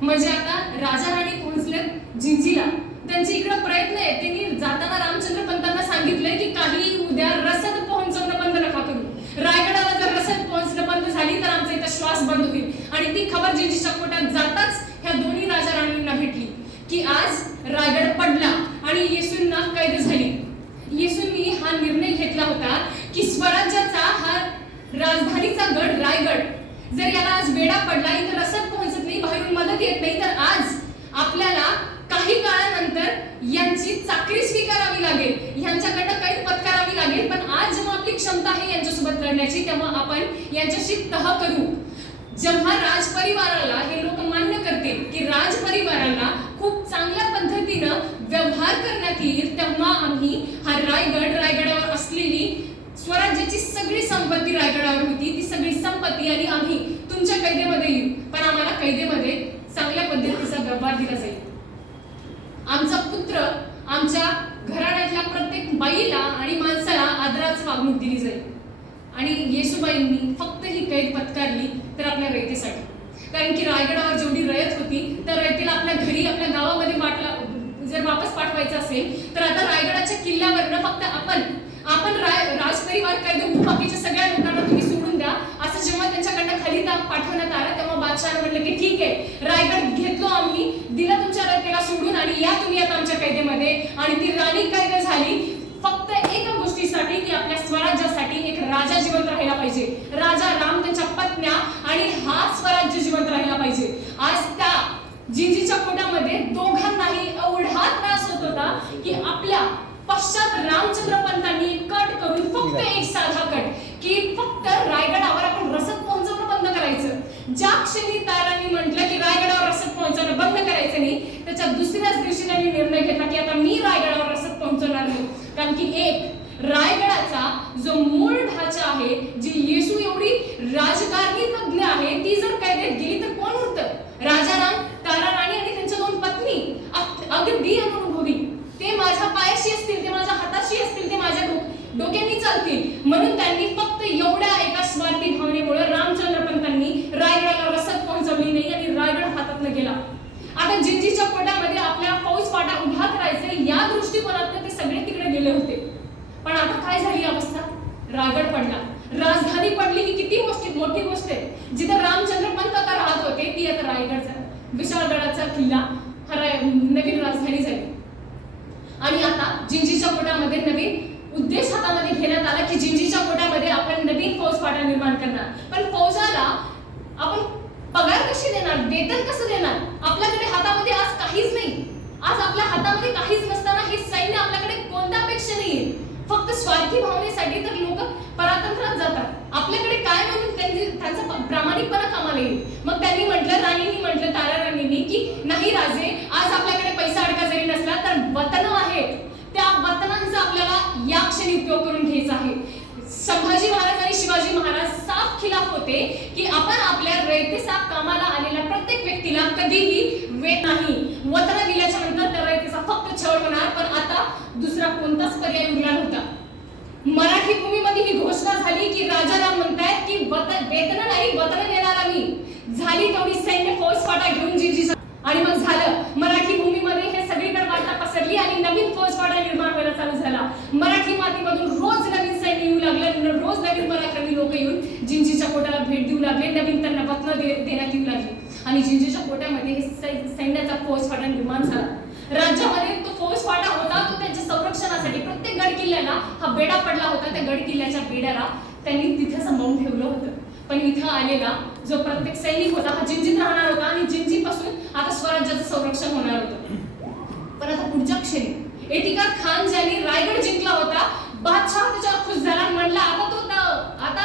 म्हणजे आता राजा राणी पोहोचले जिंजीला. त्यांचे इकडे प्रयत्न आहेत. त्यांनी जाताना रामचंद्र पंतांना सांगितलंय की काही उद्या रसद पोहोचवणं बंद नका करू. रायगडाला जर रसद पोहोचणं बंद झाली तर आमचा इथं श्वास बंद होईल. आणि ती खबर जिंजीच्या कोट्यात जाताच ह्या दोन्ही राजा राणींना भेटली की आज रायगड पडला आणि येसूंना कैद झाली. येसूंनी हा निर्णय घेतला होता की स्वराज्याचा हा राजधानीचा गड रायगड जर याला आज वेढा पडला, इथं रसद पोहोचत नाही, बाहेरून मदत येत नाही, तर आज आपल्याला काही काळानंतर यांची चाकरी स्वीकारावी लागेल, यांच्याकडनं कैद पत्करावी लागेल. पण आज जेव्हा आपली क्षमता आहे यांच्यासोबत लढण्याची, तेव्हा आपण यांच्याशी तह करू. जेव्हा राजपरिवाराला हे लोक मान्य करतील की राजपरिवाराला खूप चांगल्या पद्धतीनं व्यवहार करण्यात येईल, तेव्हा आम्ही हा रायगडावर असलेली स्वराज्याची सगळी संपत्ती रायगडावर होती, ती सगळी संपत्ती आणि आम्ही तुमच्या कैदेमध्ये येऊ, पण आम्हाला कैदेमध्ये चांगल्या पद्धतीचा व्यवहार दिला जाईल. आमचा पुत्र, आमच्या घराण्यातल्या प्रत्येक बाईला आणि माणसाला आदराची वागणूक दिली जाईल. आणि येसूबाईंनी फक्त ही कैद पत्कारली तर आपल्या रयतेसाठी, कारण की रायगडावर जेवढी रयत होती तर रयतेला आपल्या घरी, आपल्या गावामध्ये जर वापस पाठवायचं असेल तर आता रायगडाच्या किल्ल्यावरनं फक्त आपण राजपरिवार कैद होऊन बाकीच्या सगळ्या लोकांना तुम्ही सोडून द्या, असं जेव्हा त्यांच्याकडनं खाली पाठवण्यात आलं तेव्हा बादशहाने म्हटलं की ठीक आहे, रायगड घेतलो आम्ही, दिला तुमच्या रयतेला सोडून आणि या तुम्ही आता आमच्या कैदेमध्ये. आणि ती राणी कैद झाली फक्त एका गोष्टीसाठी की आपल्या स्वराज्यासाठी एक राजा जिवंत राहायला पाहिजे, राजा राम, त्यांच्या पत्न्या आणि हा स्वराज्य जिवंत राहायला पाहिजे. आज त्या जिंजीच्या कोट्यामध्ये दोघांनाही एवढा त्रास होत होता की आपल्या पश्चात रामचंद्र पंतांनी कट करून फक्त एक साधा कट की फक्त रायगडावर आपण रसद पोहोचवणं बंद करायचं. ज्या क्षणी तारांनी म्हटलं की रायगडावर रसद पोहोचवणं बंद करायचं नाही, त्याच्या दुसऱ्याच दिवशी त्यांनी निर्णय घेतला की आता मी रायगडावर रसद पोहोचवणार नाही. कारण की एक रायगडाचा जो मूळ ढाचा आहे, जी येसू एवढी राजकारणी तज्ञ आहे, ती जर कैदेत गेली तर कोण उरतं? राजाराम, तारा राणी आणि त्यांच्या 2 पत्नी अगदी अनुभवी, ते माझ्या पायाशी असतील, ते माझ्या हाताशी असतील, ते माझ्या डोक्याने चालतील. म्हणून त्यांनी फक्त एवढ्या एका स्वार्थी भावनेमुळे रामचंद्र पंतांनी रायगडाला रसद पोहोचवली नाही आणि रायगड हातातनं गेला. आता जिंजीच्या कोट्यामध्ये आपल्या फौज फाटा उभा करायचा या दृष्टिकोनातून ते सगळे तिकडे गेले होते. पण आता काय झाली अवस्था? रायगड पडला, राजधानी पडली. ही किती मोठी गोष्ट आहे. जिथे रामचंद्र पंत आता राहत होते ती आता रायगडचा विशाळगडाचा किल्ला नवीन राजधानी झाली. आणि आता जिंजीच्या कोट्यामध्ये नवीन उद्देश हातामध्ये घेण्यात आला की जिंजीच्या कोट्यामध्ये आपण नवीन फौज फाटा निर्माण करणार. पण फौजाला आपण पगार कशी देणार, वेतन कसं देणार? आपल्याकडे हातामध्ये आज काहीच नाही. आज आपल्या हातामध्ये काहीच नसताना हे सैन्य आपल्याकडे कोणत्या अपेक्षा नाहीये, फक्त स्वार्थी भावनेसाठी तर लोक परातंत्रात जातात. आपल्याकडे काय म्हणून त्यांचा प्रामाणिकपणा कामाला येईल. मग त्यांनी म्हटलं, राणींनी म्हटलं, तारा राणींनी की नाही राजे, आज आपल्याकडे पैसा अडका जरी नसला तर वतन आहेत, त्या वतनांचा आपल्याला या क्षणी उपयोग करून घ्यायचा आहे. संभाजी महाराज आणि शिवाजी महाराज साफ खिलाफ होते की आपण आपल्या रयतेचा कामाला आलेल्या प्रत्येक व्यक्तीला कधीही वेत नाही. वतन दिल्याच्या नंतर त्या रयतेचा फक्त छळ होणार. पण आता दुसरा कोणताच पर्याय उरला नव्हता. मराठी भूमीमध्ये ही घोषणा झाली की राजाराम म्हणतायत की वेतन नाही, वतन देणार आम्ही. झाली तेवढी सैन्य फौज फाटा घेऊन जिंजीचा आणि मग झालं. मराठी भूमीमध्ये हे सगळीकडे वार्ता पसरली आणि नवीन फौजफाटा निर्माण व्हायला चालू झाला. भेट देऊ लागले, नवीन त्यांना पत्न देण्यात येऊ लागली आणि जिंजीच्या कोट्यामध्ये सैन्याचा फौजफाटा निर्माण झाला. राज्यामध्ये तो फौजफाटा होता, तो त्यांच्या संरक्षणासाठी प्रत्येक गड किल्ल्याला हा बेडा पडला होता. त्या गड किल्ल्याच्या बेड्याला त्यांनी तिथे सांभाळून ठेवलं होतं. पण इथं आलेला जो प्रत्येक सैनिक होता हा जिंजीत राहणार होता आणि जिंजीपासून आता स्वराज्याचं संरक्षण होणार होतं. पण आता पुढच्या क्षणी एतिकार खान ज्यांनी रायगड जिंकला होता, बादशाह त्याच्यावर खुश झाला आणि म्हणला आता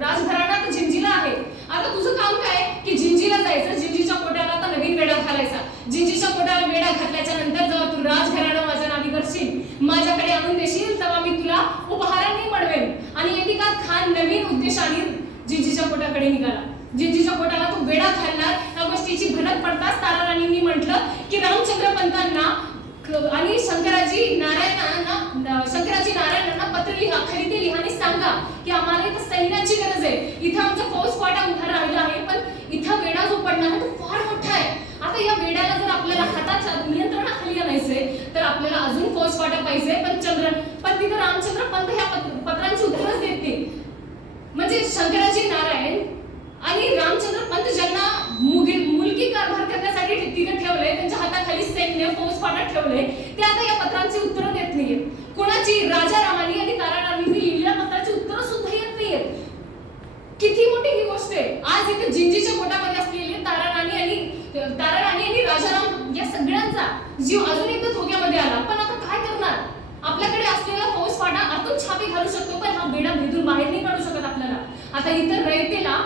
राजघराणा तर जिंजीला आहे, आता तुझं काम काय की जिंजीला जायचं, जिंजीच्या कोट्याला आता नवीन वेढा घालायचा. जिंजीच्या कोट्याला वेढा घातल्याच्या नंतर जेव्हा तू राजघराणा माझ्या नावी करशील, माझ्याकडे आणून देशील, तेव्हा मी तुला उपहारांनी मिळवेन. आणि एतिकार खान नवीन उद्देशाने जिंजीच्या कोट्याकडे निघाला. जिंजीच्या कोट्याला तो वेढा घालणार या गोष्टीची भनक पडताच ताराराणींनी म्हटलं की रामचंद्र पंतांना आणि शंकराजी नारायणांना पत्र लिहा, खरी लिहा आणि सांगा की आम्हाला इथं सैन्याची गरज आहे. इथं आमचा फौजफाटा उभा राहिला आहे, पण इथं वेढा जो पडणार आहे तो फार मोठा आहे. आता या वेढ्याला जर आपल्याला हाताच्या नियंत्रणाखाली आणायचंय तर आपल्याला अजून फौजफाटा पाहिजे. पण तिथं रामचंद्र पंत ह्या पत्रांची उत्तरच देत नाही. म्हणजे शंकराजी नारायण आणि रामचंद्र पंत ज्यांना मुलगी कारभार करण्यासाठी तिथे ठेवलंय, त्यांच्या हाताखाली सैन्य फौजफाटा ठेवलंय, ते आता या पत्रांची उत्तरं देत नाहीयेत. कोणाची राजारामांनी आणि ताराराणींनी लिहिलेल्या पत्राची उत्तरं सुद्धा येत नाहीयेत. किती मोठी ही गोष्ट आहे. आज इथे जिंजीच्या कोट्यामध्ये असलेले ताराराणी आणि राजाराम या सगळ्यांचा जीव अजून एकदा धोक्यामध्ये आला. पण आता काय करणार? आपल्याकडे असलेला फौजफाटा आतून छापे घालू शकतो, पण हा बेडा भेदून बाहेर नाही काढू शकत आपल्याला. आता इतर रयतेला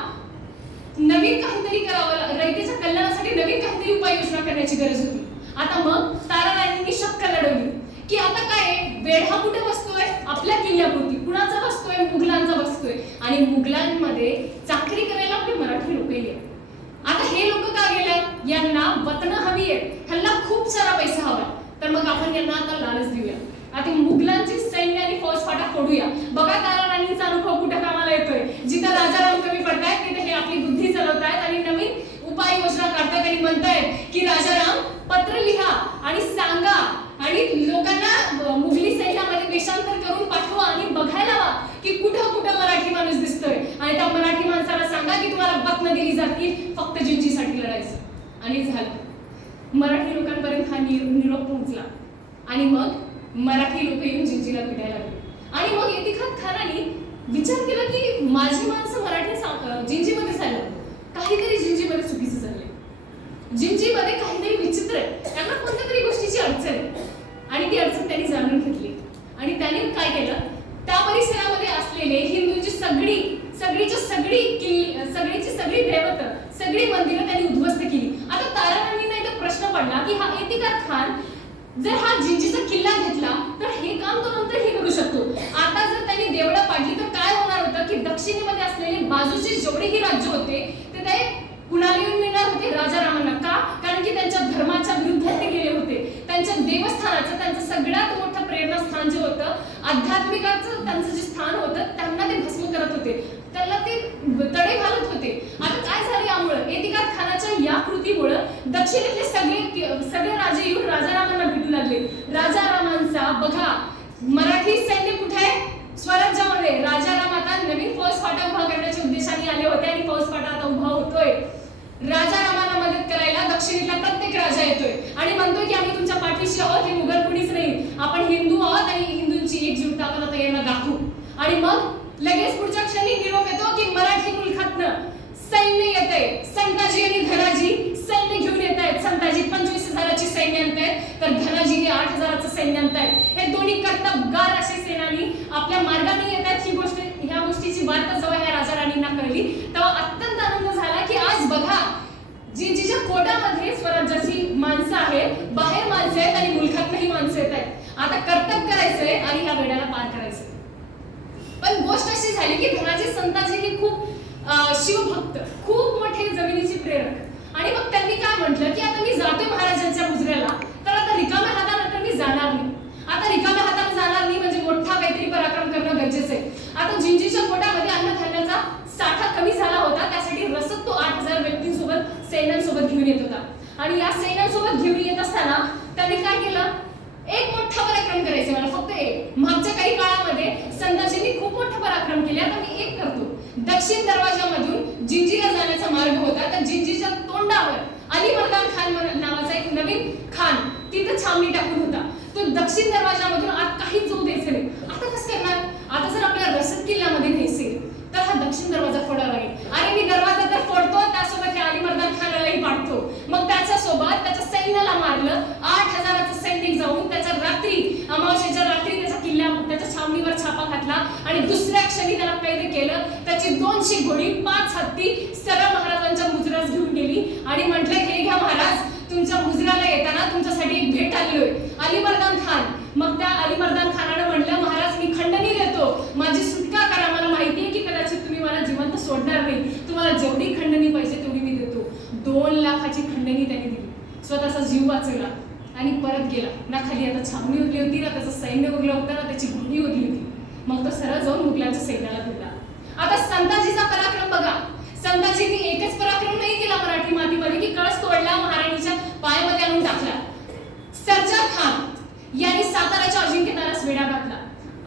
नवीन काहीतरी करावं, रयतेच्या कल्याणासाठी नवीन काहीतरी उपाययोजना करण्याची गरज होती. आता मग ताराराणींनी शक्क लढवली की आता काय वेढा कुठे बसतोय? आपल्या किल्ल्याभोवती. कुणाचा बसतोय? मुघलांचा बसतोय. आणि मुघलांमध्ये चाकरी करायला आपले मराठी लोक गेले. आता हे लोक का गेले? यांना वतन हवी आहे, ह्यांना खूप सारा पैसा हवा. तर मग आपण यांना आता लालच देऊया. आता मुघलांची सैन्य आणि फौजफाटा फोडूया. बघा ताराराणींचा अनुभव कुठे कामाला येतोय. जिथं राजाराम कमी पडतायत तिथे हे आपली बुद्धी चालवतायत आणि नवीन उपाययोजना करतायत आणि म्हणतायत की राजाराम पत्र लिहा आणि सांगा आणि लोकांना मुघली सैन्यामध्ये वेषांतर करून पाठवा आणि बघायला हवा की कुठं कुठं मराठी माणूस दिसतोय. आणि त्या मराठी माणसाला सांगा की तुम्हाला पत्न दिली जातील, फक्त जिंजीसाठी लढायचं. आणि झालं. मराठी लोकांपर्यंत हा निरोप पोहोचला आणि मग मराठी लोक येऊन जिंजीला भेटायला लागले. आणि मग एतिकार खानाने विचार केला की माझी माणसं मराठी जिंजीमध्ये चाललं, काहीतरी जिंजीमध्ये चुकीचं चाललंय, जिंजीमध्ये काहीतरी विचित्र आहे, त्यांना कोणत्या तरी गोष्टीची अडचण आहे. आणि ती अडचण त्यांनी जाणून घेतली आणि त्यांनी काय केलं, त्या परिसरामध्ये असलेले हिंदूंची सगळी दैवत, सगळी मंदिरं त्यांनी उद्ध्वस्त केली. आता ताराराणींना इथं प्रश्न पडला की हा एतिकार खान जर हा जिंजीचा किल्ला घेतला तर हे काम तो नंतरही करू शकतो. आता जर त्यांनी देवळं पाडली तर काय होणार होतं की दक्षिणेमध्ये असलेले बाजूचे जेवढेही राज्य होते ते कुणाला येऊन मिळणार होते? राजारामांना. का? कारण की त्यांच्या धर्माच्या विरुद्ध ते गेले होते. त्यांच्या देवस्थानाचं, त्यांचं सगळ्यात मोठं प्रेरणास्थान जे होतं, आध्यात्मिकाचं त्यांचं जे स्थान होतं, त्यांना ते भस्म करत होते, त्याला ते तडे घालत होते. आता काय झालं यामुळं? एतिकार खानाच्या या कृतीमुळं दक्षिणेतले सगळे राजे येऊन राजारामांना भेटू लागले. राजारामांचा बघा मराठी सैन्य कुठे आहे? स्वराज्यामध्ये. राजाराम आता नवीन फौजफाटा उभा करण्याच्या उद्देशाने आले होते आणि फौजफाटा आता उभा होतोय. राजारामांना मदत करायला दक्षिणेतला प्रत्येक राजा येतोय आणि म्हणतोय की आम्ही तुमच्या पाठीशी आहोत, हे मुघल कुणीच नाही, आपण हिंदू आहोत आणि हिंदूंची एकजूटता आपण आता यांना दाखवू. आणि मग लगेच पुढच्या क्षणी निरोप येतो की मराठी मुलखातनं सैन्य येतंय. संताजी आणि धनाजी सैन्य घेऊन येत आहेत. संताजी 25,000ची सैन्य आणतायत तर धनाजी हे 8,000चं सैन्य आणतायत. हे दोन्ही कर्तबगार असे सेनानी आपल्या मार्गाने येत आहेत. ह्या गोष्टीची वार्ता जेव्हा ह्या राजाराणींना कळली तेव्हा अत्यंत आनंद झाला की आज बघा जिंजीच्या कोट्यामध्ये स्वराज्याची माणसं आहेत, बाहेर माणसं आहेत आणि मुलखातनंही माणसं येत आहेत. आता कर्तव्य करायचंय आणि ह्या वेड्याला पार करायचंय. पण गोष्ट अशी झाली की धनाजी संताजी हे खूप शिवभक्त, खूप मोठे जमिनीचे प्रेरक. आणि मग त्यांनी काय म्हटलं की आता मी जातोय महाराजांच्या मुजऱ्याला, तर आता रिकाम्या हाताने तर मी जाणार नाही. आता रिकाम्या हाताने जाणार नाही म्हणजे मोठा काहीतरी पराक्रम करणं गरजेचं आहे. आता जिंजीच्या कोट्यामध्ये अन्नधान्याचा साठा कमी झाला होता, त्यासाठी रसद तो 8,000 व्यक्तींसोबत सैन्यांसोबत घेऊन येत होता. आणि या सैन्यांसोबत घेऊन येत असताना त्यांनी काय केलं, एक मोठा पराक्रम करायचा मला, फक्त एक. मागच्या काही काळामध्ये संताजींनी खूप मोठा पराक्रम केले, आता मी एक करतो. दक्षिण दरवाजामधून जिंजीला जाण्याचा मार्ग होता. त्या जिंजीच्या तोंडावर अली मर्दान खान नावाचा एक नवीन खान तिथे छावणी टाकून होता. तो दक्षिण दरवाजामधून आत काहीच जाऊ द्यायचं नाही. आता कसं करणार? आता जर आपल्याला रसद किल्ल्यामध्ये न्यायचे तर हा दक्षिण दरवाजा फोडावा लागेल. आणि मी दरवाजा तर फोडतो, त्यासोबत अली मर्दान खानालाही पाडतो. मग त्याच्यासोबत त्याच्या सैन्याला मारलं. 8,000चं सैनिक जाऊन त्याच्या रात्री अमावस्येच्या रात्री त्याच्या छावणीवर छापा घातला आणि दुसऱ्या क्षणी त्याला कैद केलं. त्याची 200 घोडी 5 हत्ती सरळ महाराजांच्या मुजऱ्यास घेऊन गेली आणि म्हटलं, हे घ्या महाराज, तुमच्या मुजऱ्याला येताना तुमच्यासाठी एक भेट आलेली आहे, अली मर्दान खान. मग त्या अली मर्दान खानाने म्हटलं, महाराज मी खंडणी देतो, माझी सुटका करा. मला माहिती आहे की कदाचित तुम्ही मला जिवंत सोडणार नाही, तुम्हाला जेवढी खंडणी पाहिजे तेवढी मी देतो. 2 लाखाची खंडणी त्यांनी दिली. स्वतःचा जीव वाचवला आणि परत गेला. ना खाली आता छावणी उरली होती, ना त्याचं सैन्य उरलं होतं, ना त्याची घोडी उरली होती. मग तो सरळ जाऊन मुघलांच्या सैन्याला भेटला. आता संताजीचा पराक्रम बघा. संताजींनी एकच पराक्रम नाही केला मराठी मातीमध्ये की कळस तोडला, महाराणीच्या पायामध्ये आणून टाकला. सर्जा खान यांनी साताराच्या अजिंक्यतारास वेढा घातला.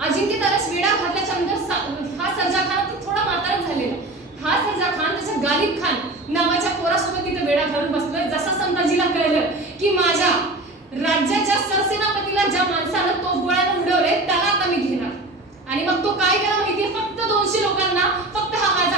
अजिंक्यतारास वेढा घातल्याच्या नंतर हा सर्जा खान थोडा म्हातारा झालेला. हा सर्जा खान त्याच्या गालिब खान नावाच्या पोरासोबत तिथे वेढा घालून बसलोय. जसा संताजीला कळलं की माझ्या राज्याच्या सरसेनापतीला ज्या माणसानं तोफगोळ्यानं उडवले त्याला आता मी घेणार, आणि मग तो काय केला माहितीये? फक्त 200 लोकांना फक्त हाकार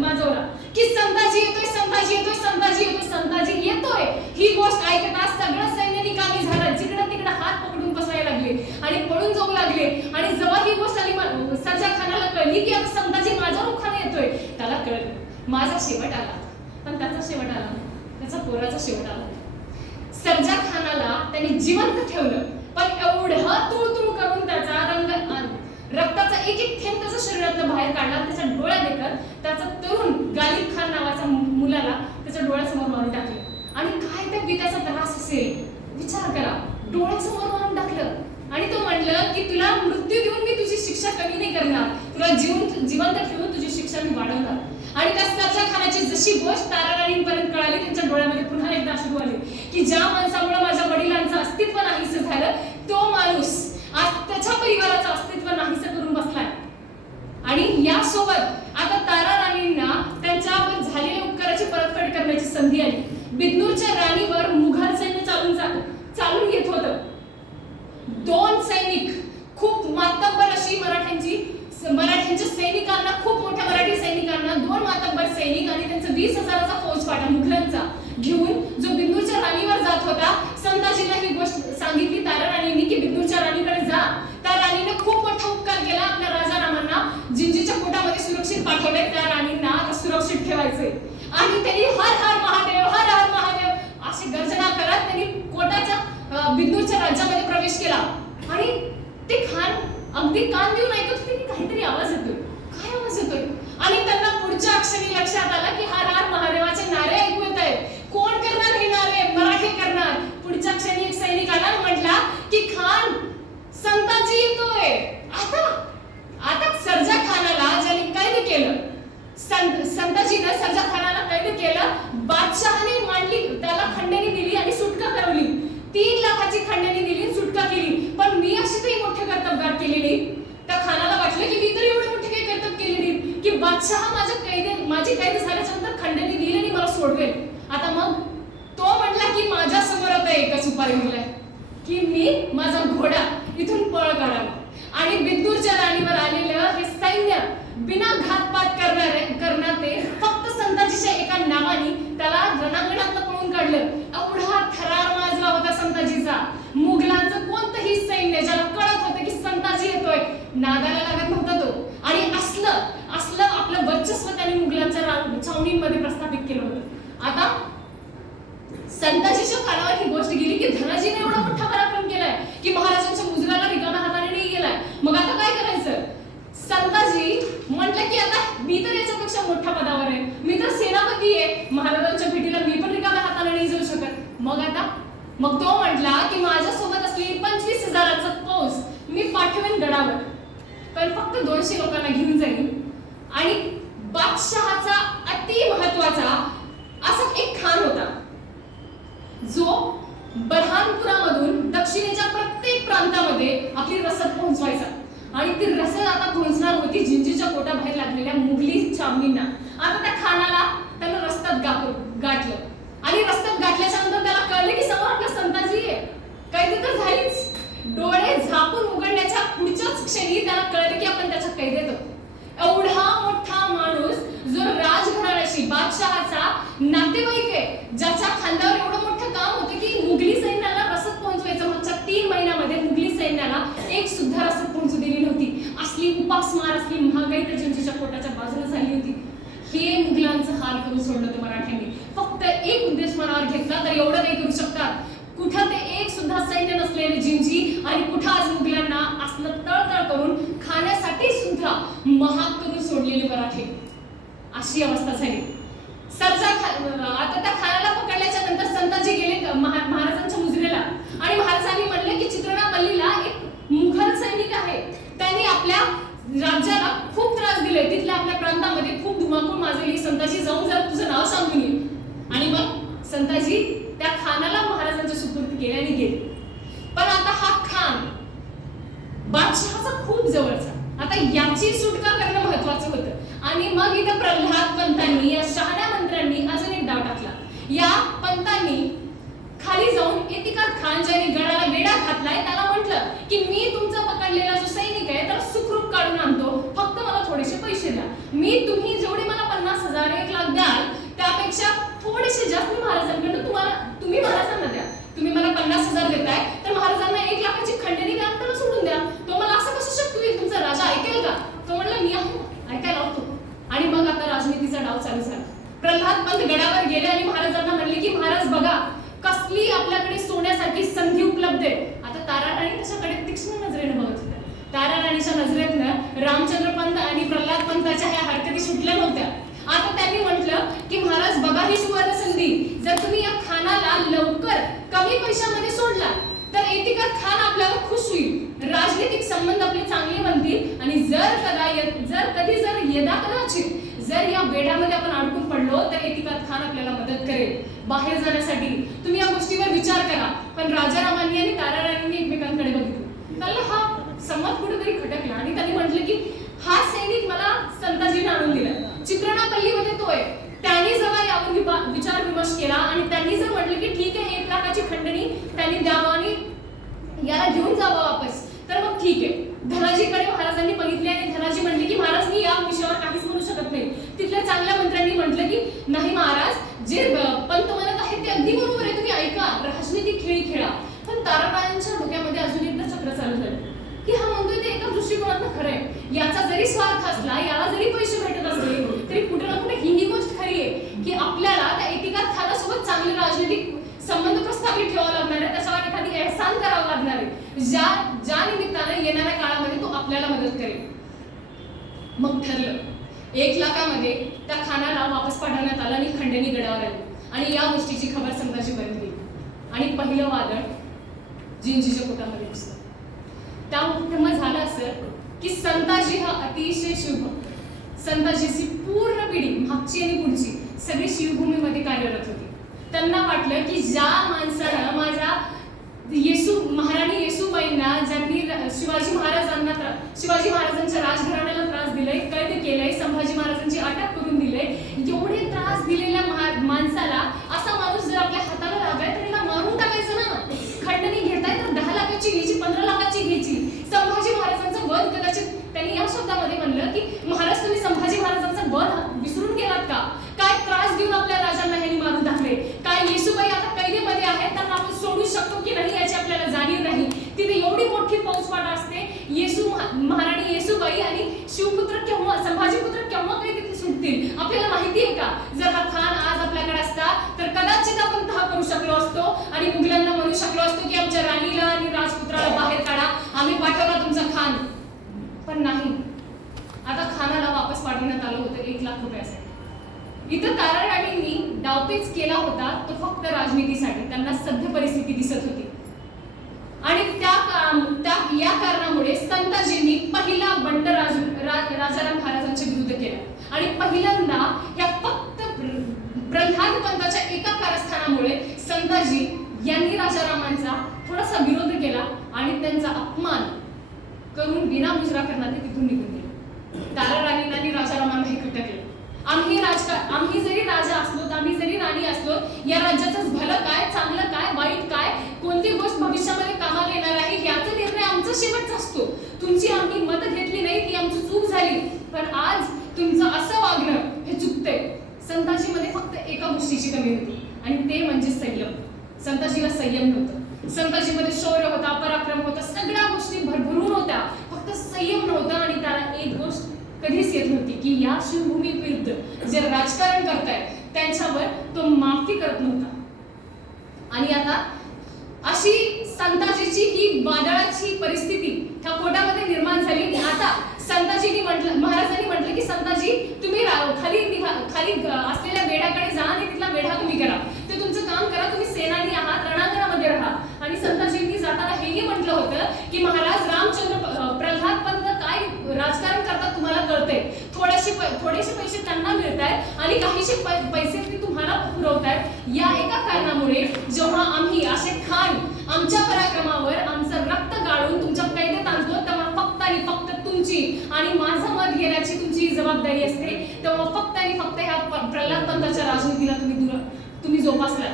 माजवला की संताजी येतोय, संताजी येतोय, संताजी येतोय, संताजी येतोय. ही गोष्ट ऐकताच सगळं सैन्य निकामी झालं. जिकडं तिकडं हात पकडून बसायला लागले आणि पळून जाऊ लागले. आणि जेव्हा ही गोष्ट आली सर्जा खानाला कळली की आता संताजी माझ्या रुखाने येतोय, त्याला कळलं माझा शेवट आला. पण त्याचा शेवट आला, त्याचा पोराचा शेवट आला. सर्जा खानाला त्यांनी जिवंत ठेवलं, पण एवढं तुळतुळ करून त्याचा रक्ताचा एक एक थेंब त्याच्या शरीरातून बाहेर काढला. त्याच्या डोळ्या देखत त्याचा तरुण गालिब खान नावाचा मुलाला त्याच्या डोळ्यासमोर मारून टाकलं. आणि काय त्या पित्याचा त्रास असेल विचार करा. डोळ्यासमोर मारून टाकलं आणि तो म्हणलं की तुला मृत्यू देऊन मी तुझी शिक्षा कमी नाही करणार, तुला जिवंत ठेवून तुझी शिक्षा मी वाढवणार. आणि त्या सर्जा खानाची जशी गोष्ट ताराराणींपर्यंत कळाली, त्यांच्या डोळ्यामध्ये पुन्हा एकदा अश्रू आले की ज्या माणसामुळे माझ्या वडिलांचं अस्तित्व नाहीसं झालं, तो माणूस आज त्याच्या परिवाराचं अस्तित्व नाहीसं करून बसलाय. आणि यासोबत आता ताराराणींना त्यांच्यावर झालेल्या उपकाराची परतफेड करण्याची संधी आली. बिदनूरच्या राणीवर मुघल सैन्य चालून येत होतं. 2 सैनिक खूप मातब्बर अशी मराठ्यांच्या सैनिकांना, खूप मोठ्या मराठी सैनिकांना 2 मातब्बर सैनिक आणि त्यांचा 20,000चा फौजफाटा मुघलांचा घेऊन जो बिदनूरच्या राणीवर जात होता. संताजीला ही गोष्ट सांगितली ताराराणींनी की बिदनूरच्या राणीकडे जा. त्या राणीने खूप मोठा उपकार केला. आपल्या राजारामांना जिंजीच्या कोटामध्ये सुरक्षित पाठवले. त्या राणींना सुरक्षित ठेवायचे आणि त्यांनी हर हर महादेव, हर हर महादेव अशी गर्जना करत त्यांनी कोटाच्या बिदनूरच्या राज्यामध्ये प्रवेश केला. आणि ते खान अगदी कान देऊन ऐकत होते की काहीतरी आवाज येतोय. काय आवाज येतोय? आणि त्यांना पुढच्या क्षणी लक्षात आलं की हर हर महादेवाचे नारे ऐकू येत आहेत. कोण करणार हे नारे? मराठी करणार. पुढच्या क्षणी एक सैनिक आला म्हटला की खान, संताजी येतोय. आता सर्जा खानाला ज्यांनी कैद केलं, संताजीनं सर्जा खानाला कैद केलं. बादशहाने मांडली, त्याला खंडणी दिली आणि सुटका करवली. 3 लाखाची खंडणी दिली, सुटका केली. पण मी अशी काही मोठे कर्तबगार केले नाही. त्या खानाला वाटलं की मी तर एवढे मोठे काही कर्तव्य केले नाही की बादशहा माझी कैद झाल्याच्या नंतर खंडणी दिली आणि मला सोडवेल. आता मग तो म्हटला की माझ्या समोर आता एकच उपाय उरलाय की मी माझा घोडा इथून पळ काढावा. आणि बिदनूरच्या राणीवर आलेलं हे सैन्य बिना घातपात करणारे फक्त संताजीच्या एका नावाने त्याला रणांगणात पळून काढलं. एवढा थरार माजला होता संताजीचा. मुघलांचं कोणतंही सैन्य ज्याला कळत होतं की संताजी येतोय, नादाला लागत नव्हता तो. आणि असलं आपलं वर्चस्व त्यांनी मुघलांच्या छावणीमध्ये प्रस्थापित केलं होतं. आता संताजीच्या कानावर ही गोष्ट गेली की धनाजीने एवढा मोठा पराक्रम केलाय की महाराजांच्या मुजऱ्याला रिकाम्या हाताने नाही गेलाय. मग आता काय करायचं? संताजी म्हटलं की आता मी तर याच्यापेक्षा मोठ्या पदावर आहे, मी तर सेनापती आहे, महाराजांच्या भेटीला मी पण रिकाम्या हाताने नाही जाऊ शकत. मग तो म्हटला की माझ्यासोबत असलेली 25,000चा फौज मी पाठवेन गडावर, पण फक्त 200 लोकांना घेऊन जाईन. आणि बादशहाचा अति महत्वाचा असा एक खान होता जो बरहानपुरामधून दक्षिणेच्या प्रत्येक प्रांतामध्ये आपली रसद पोहोचवायचा. आणि ती रसद आता पोहोचणार होती जिंजीच्या पोटाबाहेर लागलेल्या मुघली छावणींना. आता त्या खानाला त्यानं रस्त्यात गाठलं आणि रस्त्यात गाठल्याच्या नंतर त्याला कळलं की समोर आपला संताजी आहे. कैद तर झालीच. डोळे झाकून उघडण्याच्या पुढच्याच क्षणी त्याला कळलं की आपण त्याच्या कैदेत आहोत. एवढा मोठा माणूस जो राजघराण्याशी बादशहाचा नातेवाईक आहे, ज्याच्या खांद्यावर एवढं मोठं काम होतं की मुघली सैन्याला रसद पोहोचवायचं. मागच्या 3 महिन्यामध्ये मुघली सैन्याला एक सुद्धा रसद पोहोचू दिली नव्हती. असली उपासमार, असली महागाई त्या जिंजीच्या पोटाच्या बाजूला झाली होती. हे मुघलांचं हाल करून सोडलं होतं मराठ्यांनी. फक्त एक उद्देश मनावर घेतला तर एवढं काही करू शकतात. कुठं ते एक सुद्धा सैन्य नसलेले जिंजी आणि कुठं आज मुघलांना असलं तळतळ करून खाण्यासाठी सुद्धा महाग करून सोडलेले मराठे. अशी अवस्था झाली. आता त्या खानाला पकडल्याच्या नंतर संताजी गेले महाराजांच्या मुजरेला आणि महाराजांनी म्हणले की चित्रणापल्लीला एक मुघल सैनिक आहे, त्यांनी आपल्या राज्याला खूप त्रास दिले, तिथल्या आपल्या प्रांतामध्ये खूप धुमाकूळ माजवली. संताजी जाऊन जरा तुझं नाव सांगून ये. आणि मग संताजी त्या खानाला महाराजांच्या सुपूर्द केले आणि गेले. पण आता हा खान बादशहाचा खूप जवळचा. आता याची सुटका करणं महत्वाचं होतं. आणि मग इथं प्रल्हाद पंतांनी, या शहाण्या मंत्र्यांनी अजून एक डाव टाकला. या पंतांनी खाली जाऊन एतिकाद खान ज्याने गडाला वेढा घातलाय त्याला म्हटलं की मी तुमचा पकडलेला जो सैनिक आहे त्याला सुखरूप काढून आणतो, फक्त मला थोडेसे पैसे द्या. तुम्ही जेवढे मला 50,000 1 लाख द्याल त्यापेक्षा थोडेसे जास्त महाराजांकडून तुम्ही महाराजांना द्या. तुम्ही मला 50,000 देताय तर महाराजांना 1 लाखाची खंडणी द्या, त्याला सोडून द्या. तो मला असं कसं शक्य होईल? तुमचा राजा ऐकेल का? तो म्हणला मी आहे, ऐकायला होतो. आणि मग आता राजनीतीचा डाव चालू झाला. प्रल्हाद पंत गडावर गेले आणि महाराजांना म्हणले की महाराज बघा कसली आपल्याकडे सोन्यासाठी संधी उपलब्ध आहे. आता ताराराणी त्याच्याकडे तीक्ष्ण नजरेने बघत होत्या. ताराराणीच्या नजरेतनं रामचंद्र पंत आणि प्रल्हाद पंताच्या ह्या हरकती सुटल्या नव्हत्या. आता त्यांनी म्हटलं की महाराज बघा ही सुवर्ण संधी, जर तुम्ही या खानाला लवकर कमी पैशामध्ये सोडला तर एतिकाद खान आपल्यावर खुश होईल, राजनीतिक संबंध आपले चांगले बनतील आणि जर यदाकदाचित जर या वेढ्यामध्ये आपण अडकून पडलो तर एतिकाद खान आपल्याला मदत करेल बाहेर जाण्यासाठी. तुम्ही या गोष्टीवर विचार करा. पण राजारामांनी आणि ताराराणींनी एकमेकांकडे बघितलं. त्याला हा संमत कुठेतरी खटकला आणि त्यांनी म्हटलं की हा सैनिक मला संताजीने आणून दिला, चित्रणापल्लीमध्ये तो आहे. त्यांनी जेव्हा यावर विचार विमर्श केला आणि त्यांनी जर म्हटलं की ठीक आहे 1 लाखाची खंडणी त्यांनी द्यावं आणि याला घेऊन जावं वापस, तर मग ठीक आहे. धनाजीकडे महाराजांनी बघितले आणि धनाजी म्हणले की महाराज मी या विषयावर काहीच म्हणू शकत नाही. तिथल्या चांगल्या मंत्र्यांनी म्हटलं की नाही महाराज, जे पंत म्हणत आहे ते अगदी बरोबर आहे, तुम्ही ऐका, राजनीतिक खेळी खेळा. पण ताराराण्यांच्या डोक्यामध्ये अजून एकदा चक्र चालू झालं की हा म्हणतोय ते एका दृष्टिकोनातून खरं आहे. याचा जरी स्वार्थ असला, याला जरी पैसे भेटत असले तरी कुठे ना कुठे ही गोष्ट खरी आहे की आपल्याला त्या एतिकाद खानासोबत चांगले राजनीतिक संबंध प्रस्थापित ठेवावा लागणार आहे, त्याच्यावर एखादी एहसान करावा लागणार आहे, ज्या निमित्ताने येणाऱ्या काळामध्ये तो आपल्याला मदत करेल. मग ठरलं 1 लाखामध्ये त्या खानाला वापस पाठवण्यात आलं आणि खंडणी गडावर आली. आणि या गोष्टीची खबर संताजीपर्यंत गेली आणि पहिलं वादळ जिंजीच्या पोटामध्ये घुसलं. त्यामुळे झालं असं की संताजी हा अतिशय शिवभक्त. संताजीची पूर्ण पिढी मागची आणि पुढची सगळी शिवभूमीमध्ये कार्यरत होती. त्यांना वाटलं की ज्या माणसानं माझ्या महाराणी येसूबाईंना, ज्यांनी शिवाजी महाराजांच्या राजघराण्याला त्रास दिलाय, कैद केलंय, संभाजी महाराजांची अटक करून दिलंय, एवढे त्रास दिलेल्या माणसाला असा माणूस जर आपल्या हाताला लागाय तर त्याला मारून टाकायचं ना. खंडणी घेताय तर 10 लाखाची घ्यायची, 15 लाखाची घ्यायची. संभाजी महाराजांचा वध कदाचित त्यांनी या शब्दामध्ये म्हणलं की महाराज तुम्ही संभाजी महाराजांचा वध विसरून गेलात का? काय त्रास देऊन आपल्या राजांना ह्यांनी मारून टाकले? काय येसूबाई आता कैदेमध्ये आहेत, त्यांना आपण सोडू शकतो की नाही याची आपल्याला जाणीव नाही. तिथे एवढी मोठी फौजफाट असते. महाराणी येसूबाई आणि शिवपुत्र केव्हा, संभाजीपुत्र केव्हा काही तिथे सुटतील आपल्याला माहिती आहे का? जर हा खान आज आपल्याकडे असता तर कदाचित आपण तह करू शकलो असतो आणि मुघलांना म्हणू शकलो असतो की आमच्या राणीला आणि राजपुत्राला बाहेर काढा, आम्ही पाठवला तुमचा खान. पण नाही. आता खानाला वापस पाठवण्यात आलं होतं 1 लाख रुपयासाठी. इथं ताराराणींनी डावपेच केला होता तो फक्त राजनीतीसाठी. त्यांना सध्य परिस्थिती दिसत होती आणि या कारणामुळे संताजींनी पहिला बंड राजाराम महाराजांच्या विरुद्ध केला आणि पहिल्यांदा या फक्त प्रल्हाद पंताच्या एका कारस्थानामुळे संताजी यांनी राजारामांचा थोडासा विरोध केला आणि त्यांचा अपमान करून बिनामुजरा करणार ते तिथून निघून गेले. तारा राणींना आणि राजारामांना हे खटकले. आम्ही जरी राजा असलो, आम्ही जरी राणी असलो, या राज्याचं भलं काय, चांगलं काय, वाईट काय, कोणती गोष्ट भविष्यामध्ये कामाला येणार आहे याचा निर्णय आमचा शेवटचा असतो. तुमची आम्ही मत घेतली नाही ती आमची चूक झाली, पण आज तुमचं असं वागणं हे चुकतंय. संताजीमध्ये फक्त एका गोष्टीची कमी होती आणि ते म्हणजे संयम. संताजीला संयम नव्हतं. संताजीमध्ये शौर्य होता, पराक्रम होता, सगळ्या गोष्टी भरभरून होत्या, फक्त संयम नव्हता. आणि त्याला एक गोष्ट कधीच येत नव्हती की या शिवभूमी विरुद्ध जे राजकारण करतायत त्यांच्यावर तो माफी करत नव्हता. आणि आता अशी संताजीची ही वादळाची परिस्थिती त्या कोटामध्ये निर्माण झाली. आणि आता संताजींनी म्हटलं, महाराजांनी म्हटलं की संताजी तुम्ही खाली असलेल्या वेढ्याकडे जा आणि तिथला वेढा तुम्ही करा, ते तुमचं काम करा, तुम्ही सेनानी आहात, रणांगणामध्ये राहा. आणि संताजींनी जाताना हेही म्हटलं होतं की महाराज रामचंद्र प्रल्हाद पंत काय राजकारण करतात तुम्हाला कळतंय, थोडेसे पैसे त्यांना मिळतात आणि काहीशे पैसे ते तुम्हाला पुरवतात. या एका कारणामुळे जेव्हा आम्ही असे खान आमच्या पराक्रमावर आमचं रक्त गाळून तुमच्या कैदेत आणतो, तेव्हा फक्त आणि फक्त तुमची आणि माझं मत घेण्याची तुमची जबाबदारी असते. तेव्हा फक्त आणि फक्त ह्या प्रल्हाद पंताच्या राजनीतीला तुम्ही जोपासला.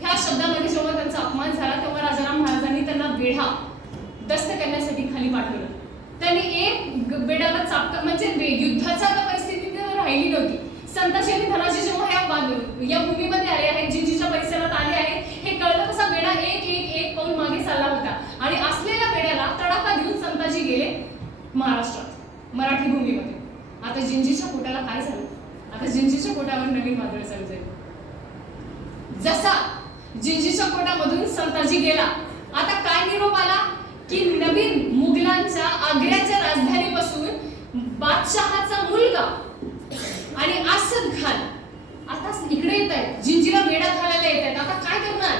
ह्या शब्दामध्ये जेव्हा त्यांचा अपमान झाला तेव्हा राजाराम महाराजांनी त्यांना वेढा दस्त करण्यासाठी खाली पाठवलं. त्यांनी एक वेढाला चापका म्हणजे युद्धाचा परिस्थिती राहिली नव्हती. संताजी आणि धनाजी जेव्हा या भूमीमध्ये आले आहेत, जिंजीच्या परिसरात आले आहेत, हे कळलं तसा वेढा एक पाऊल मागे चालला होता. आणि असलेल्या वेढ्याला तडाखा देऊन संताजी गेले महाराष्ट्रात, मराठी भूमीमध्ये. आता जिंजीच्या कोटाला काय झालं? आता जिंजीच्या कोटावर नवीन वादळ चालू झाले. जसा जिंजीच्या कोटामधून संताजी गेला, आता काय निरोप आला की नवीन मुघलांच्या आग्र्याच्या राजधानीपासून बादशहाचा मुलगा आणि असद खान आता इकडे येत आहेत, जिंजीला वेढा घालायला येत आहेत. आता काय करणार?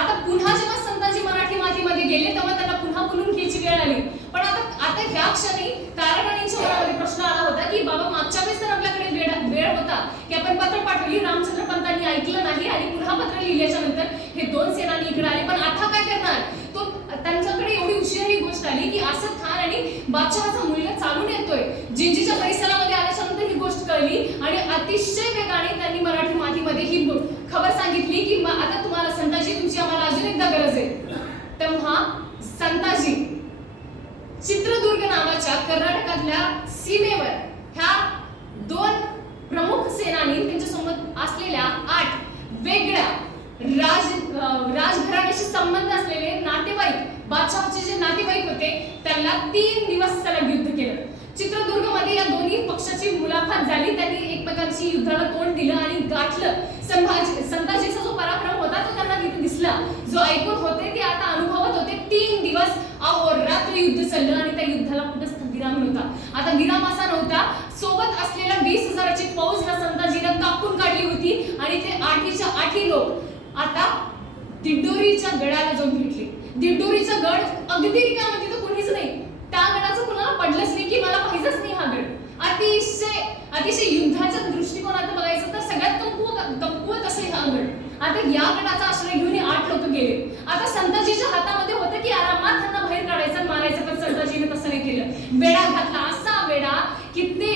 आता पुन्हा जेव्हा संताजी मराठी मातीमध्ये गेले तेव्हा त्यांना पुन्हा बोलून घ्यायची वेळ आली. पण आता ह्या क्षणी ताराराणींच्या मनामध्ये प्रश्न आला होता की बाबा मागच्या वेळेस तर आपल्याकडे वेळ होता की आपण पत्र पाठवली, रामचंद्र पंतांनी ऐकलं नाही आणि पुन्हा पत्र लिहिल्याच्या नंतर हे दोन सेनानी इकडे आले, पण आता काय करणार? तो त्यांच्याकडे एवढी उशीर ही गोष्ट आली की असद खान आणि बादशहाचा मुलगा चालून येतोय. जिंजीच्या परिसरामध्ये आल्याच्या नंतर ही गोष्ट कळली आणि अतिशय वेगाने त्यांनी मराठी मातीमध्ये ही खबर सांगितली की आता तुम्हाला संताजी तुमची आम्हाला अजून एकदा गरज आहे. तेव्हा संताजी चित्रदुर्ग नावाच्या कर्नाटकातल्या सीमेवर ह्या दोन प्रमुख सेनानी त्यांच्यासोबत असलेल्या 8 वेगळ्या राजघराण्याशी संबंध असलेले नातेवाईक, बादशहाचे जे नातेवाईक होते त्यांना 3 दिवस सलग युद्ध केलं. चित्रदुर्ग मध्ये या दोन्ही पक्षाची मुलाखत झाली, त्यांनी एकमेकांची युद्धाला तोंड दिलं आणि गाठलं. संताजीचा जो पराक्रम होता तो त्यांना तिथे दिसला, जो ऐकून होते ते आता अनुभवत होते. 3 दिवस अहोरात्र युद्ध चाललं आणि त्या युद्धाला कुठंच विराम नव्हता. आता विराम असा नव्हता, सोबत असलेल्या 20,000ची फौज ह्या संताजीला कापून काढली होती आणि ते 8च्या 8 लोक आता दिंडोरीच्या गडाला जाऊन भेटले. दिंडोरीचा गड अगदी रिकामा, तिथं कोणीच नाही. त्या गडाचं कुणाला पडलंच नाही की मला पाहिजेच नाही हा गड. अतिशय युद्धाच्या दृष्टिकोनातून बघायचं तर सगळ्यात कमकुवत असेल हा गड. आता या गडाचा आश्रय घेऊन 8 लोक गेले. आता संताजीच्या हातामध्ये होतं की आरामात त्यांना बाहेर काढायचं मारायचं, पण संताजीने तसं नाही केलं. वेढा घातला, असा वेढा की ते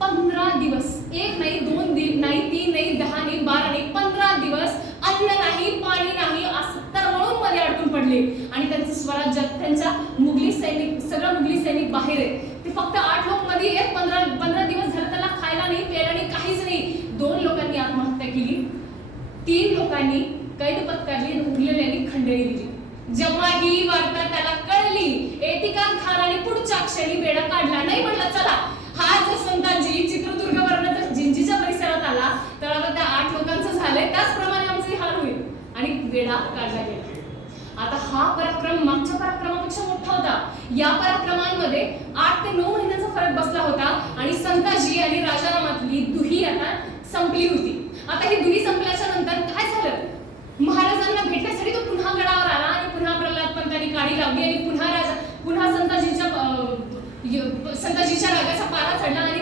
15 दिवस, 1 नाही 2 नाही 3 नाही 10 नाही 12 नाही 15 दिवस अन्न नाही पाणी नाही असं तळमळून मध्ये अडकून पडले. आणि त्यांचं स्वराज्य, त्यांच्या मुघली सैनिक बाहेर आहेत. ते फक्त 8 लोक मध्ये 15 दिवस झालं त्याला खायला नाही प्यायला नाही काहीच नाही. 2 लोकांनी आत्महत्या केली, 3 लोकांनी कैद पत्करली, उरलेल्यांनी खंडणी दिली. जेव्हा ही वार्ता त्याला कळली, एतिकान खानाने पुढच्या क्षणी वेढा काढला. नाही म्हटलं चला हा जर संताजी चित्रदुर्गवरून जर जिंजीच्या परिसरात आला तर आता त्या 8 लोकांचं झालंय त्याचप्रमाणे आमचे हाल होईल, आणि वेढा काढला गेला. आता हा पराक्रम मागच्या पराक्रमापेक्षा मोठा होता. या पराक्रमांमध्ये 8 ते 9 महिन्याचा फरक बसला होता आणि संताजी आणि राजारामातली दुही आता संपली होती. आता ही दुही संपल्याच्या नंतर काय झालं? महाराजांना भेटण्यासाठी तो पुन्हा गडावर आला आणि पुन्हा प्रल्हाद पंतांनी काडी लावली आणि पुन्हा संताजीच्या रागाचा पारा चढला. आणि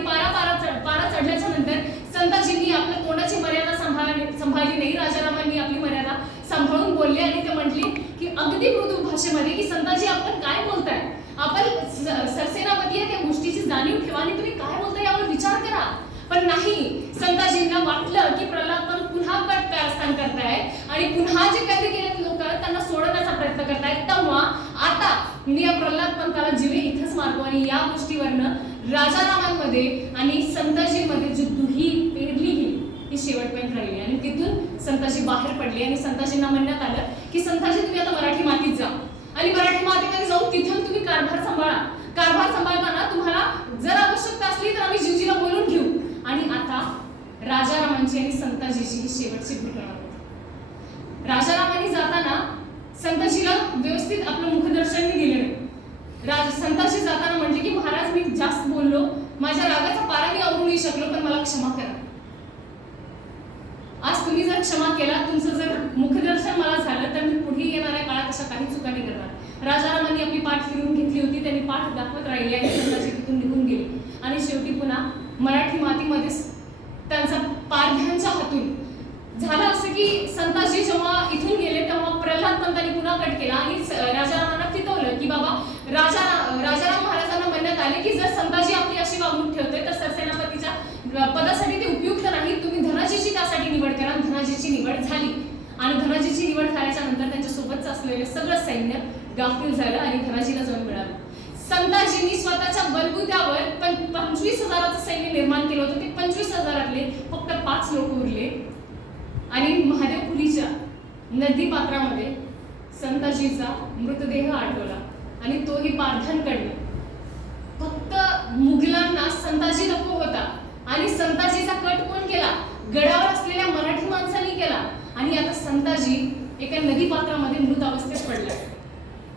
पारा चढल्याच्या नंतर संताजींनी आपल्या तोंडाची मर्यादा सांभाळली नाही. राजारामांनी आपली मर्यादा सांभाळून बोलले आणि ते म्हटले की अगदी मृदू भाषेमध्ये की संताजी आपण काय बोलताय? आपण सरसेनापती आहे, त्या गोष्टीची जाणीव ठेवा आणि तुम्ही काय बोलता यावर विचार करा. पण नाही, संताजींना वाटलं की प्रल्हाद पंत पुन्हा कट कारस्थान करताय आणि पुन्हा जे कैद केलेले लोक त्यांना सोडवण्याचा प्रयत्न करतायत. तेव्हा आता मी या प्रल्हाद पंताला जीवे इथंच मारतो आणि या गोष्टीवरनं राजारामांमध्ये आणि संताजींमध्ये जी दुही पेरली गेली ती शेवटपर्यंत राहिली आणि तिथून संताजी बाहेर पडले आणि संताजींना म्हणण्यात आलं की संताजी तुम्ही आता मराठी मातीत जा आणि मराठी मातीमध्ये जाऊन तिथून तुम्ही कारभार सांभाळा. कारभार सांभाळताना तुम्हाला जर आवश्यकता असली तर आम्ही जिवजीला बोलून घेऊ. आणि आता राजारामांची आणि संताजीची ही शेवटची भेट होणार होती. राजारामांनी जाताना संताजीला व्यवस्थित आपलं मुखदर्शनही दिलं नाही. संताजी जाताना म्हटले की महाराज मी जास्त बोललो, माझ्या रागाचा पारा मी आवरू नाही शकलो, पण मला क्षमा करा. आज तुम्ही जर क्षमा केला, तुमचं जर मुखदर्शन मला झालं तर मी पुढे येणाऱ्या काळात अशा काही चुका नाही करणार. राजारामांनी आपली पाठ फिरून घेतली होती, त्यांनी पाठ दाखवत राहिली आणि संताजी तिथून निघून गेली आणि शेवटी पुन्हा मराठी मातीमध्ये त्यांचा पारध्यांच्या हातून झालं. असं की संताजी जेव्हा इथून गेले तेव्हा प्रल्हाद पंतांनी पुन्हा कट केला आणि राजारामांना फितवलं की बाबा राजाराम महाराजांना म्हणण्यात आले की जर संताजी आपली अशी वागणूक ठेवते तर सरसेनापतीच्या पदासाठी ते उपयुक्त नाही, तुम्ही धनाजीची त्यासाठी निवड करा. धनाजीची निवड झाली आणि धनाजीची निवड झाल्याच्या नंतर त्यांच्या सोबतच असलेले सगळं सैन्य गाफील झालं आणि धनाजीला जाऊन मिळालं. संताजींनी स्वतःच्या बलबुत्यावर 25,000चं सैन्य निर्माण केलं होतं. ते 25,000तले फक्त 5 लोक उरले आणि महादेवपुरीच्या नदी पात्रामध्ये संताजीचा मृतदेह आढळला आणि तोही पारध्यांकडनं. फक्त मुघलांना संताजी नको होता आणि संताजीचा कट कोण केला? गडावर असलेल्या मराठी माणसांनी केला आणि आता संताजी एका नदी पात्रामध्ये मृत अवस्थेत पडला.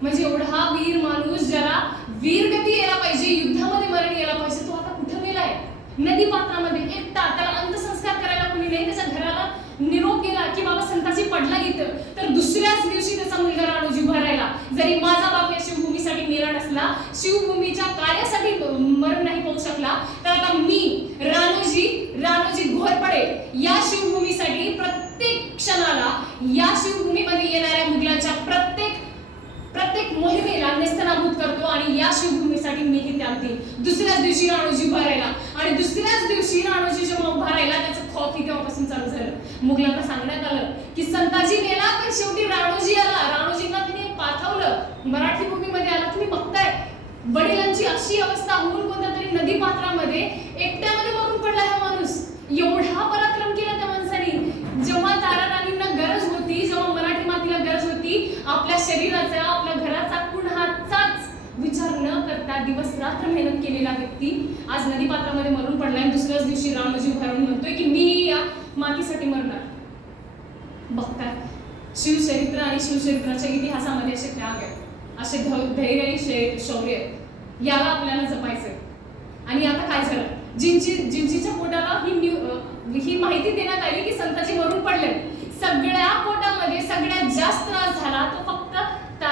म्हणजे एवढा वीर माणूस, ज्याला वीरगती यायला पाहिजे, युद्धामध्ये मरण यायला पाहिजे, तो आता कुठे गेलाय? नदी पात्रामध्ये एकटा. त्याला अंत्यसंस्कार करायला कोणी नाही. त्याच्या घराला निरोप गेला की बाबा संताजी पडला इथं, तर दुसऱ्याच दिवशी त्याचा मुलगा राणोजी उभा राहिला. जरी माझा बाप या शिवभूमीसाठी मेला नसला, शिवभूमीच्या कार्यासाठी मरण नाही पाहू शकला, तर आता मी राणोजी घोरपडे या शिवभूमीसाठी प्रत्येक क्षणाला या शिवभूमीमध्ये येणाऱ्या मुघलांच्या प्रत्येक मोहिमेला नेस्तनाबूत करतो आणि या शिवभूमीसाठी मीही त्याग देईन. दुसऱ्याच दिवशी राणोजी उभा राहिला आणि दुसऱ्याच दिवशी राणोजी जेव्हा उभा राहिला त्याचं खौफ तेव्हापासून चालू झालं. मुघलांना सांगण्यात आलं की संताजी गेला पण शेवटी राणोजी आला. राणोजींना तिने पाठवलं, मराठी भूमीमध्ये आला. तुम्ही बघताय वडिलांची अशी अवस्था होऊन कोणत्या तरी नदी पात्रामध्ये एकट्यामध्ये मरून पडला हा माणूस. एवढा पराक्रम केला त्या माणसाने. जेव्हा तारा राणींना गरज होती, जेव्हा मराठी मातीला गरज होती, आपल्या शरीराचा, आपल्या घराचा कुणाचाच विचार न करता दिवस रात्र मेहनत केलेला व्यक्ती आज नदी पात्रामध्ये मरून पडला आणि दुसऱ्याच दिवशी राणोजी उभारून म्हणतोय की मी या मातीसाठी मरणार. बघताय शिवचरित्र आणि शिवचरित्राच्या इतिहासामध्ये असे त्याग आहेत, असे धैर्य आणि शौर्य, याला आपल्याला जपायचंय. आणि आता काय झालं? जिंजीच्या पोटाला ही माहिती देण्यात आली की संताजी मरून पडले. सगळ्या पोटामध्ये सगळ्यात जास्त त्रास झाला तो फक्त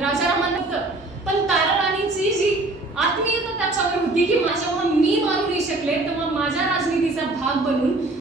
राजारामांना. पण तारा राणीची जी आत्मीयता त्याच्यावर होती की जेव्हा मी मारू नाही शकले तेव्हा माझ्या राजनीतीचा भाग बनून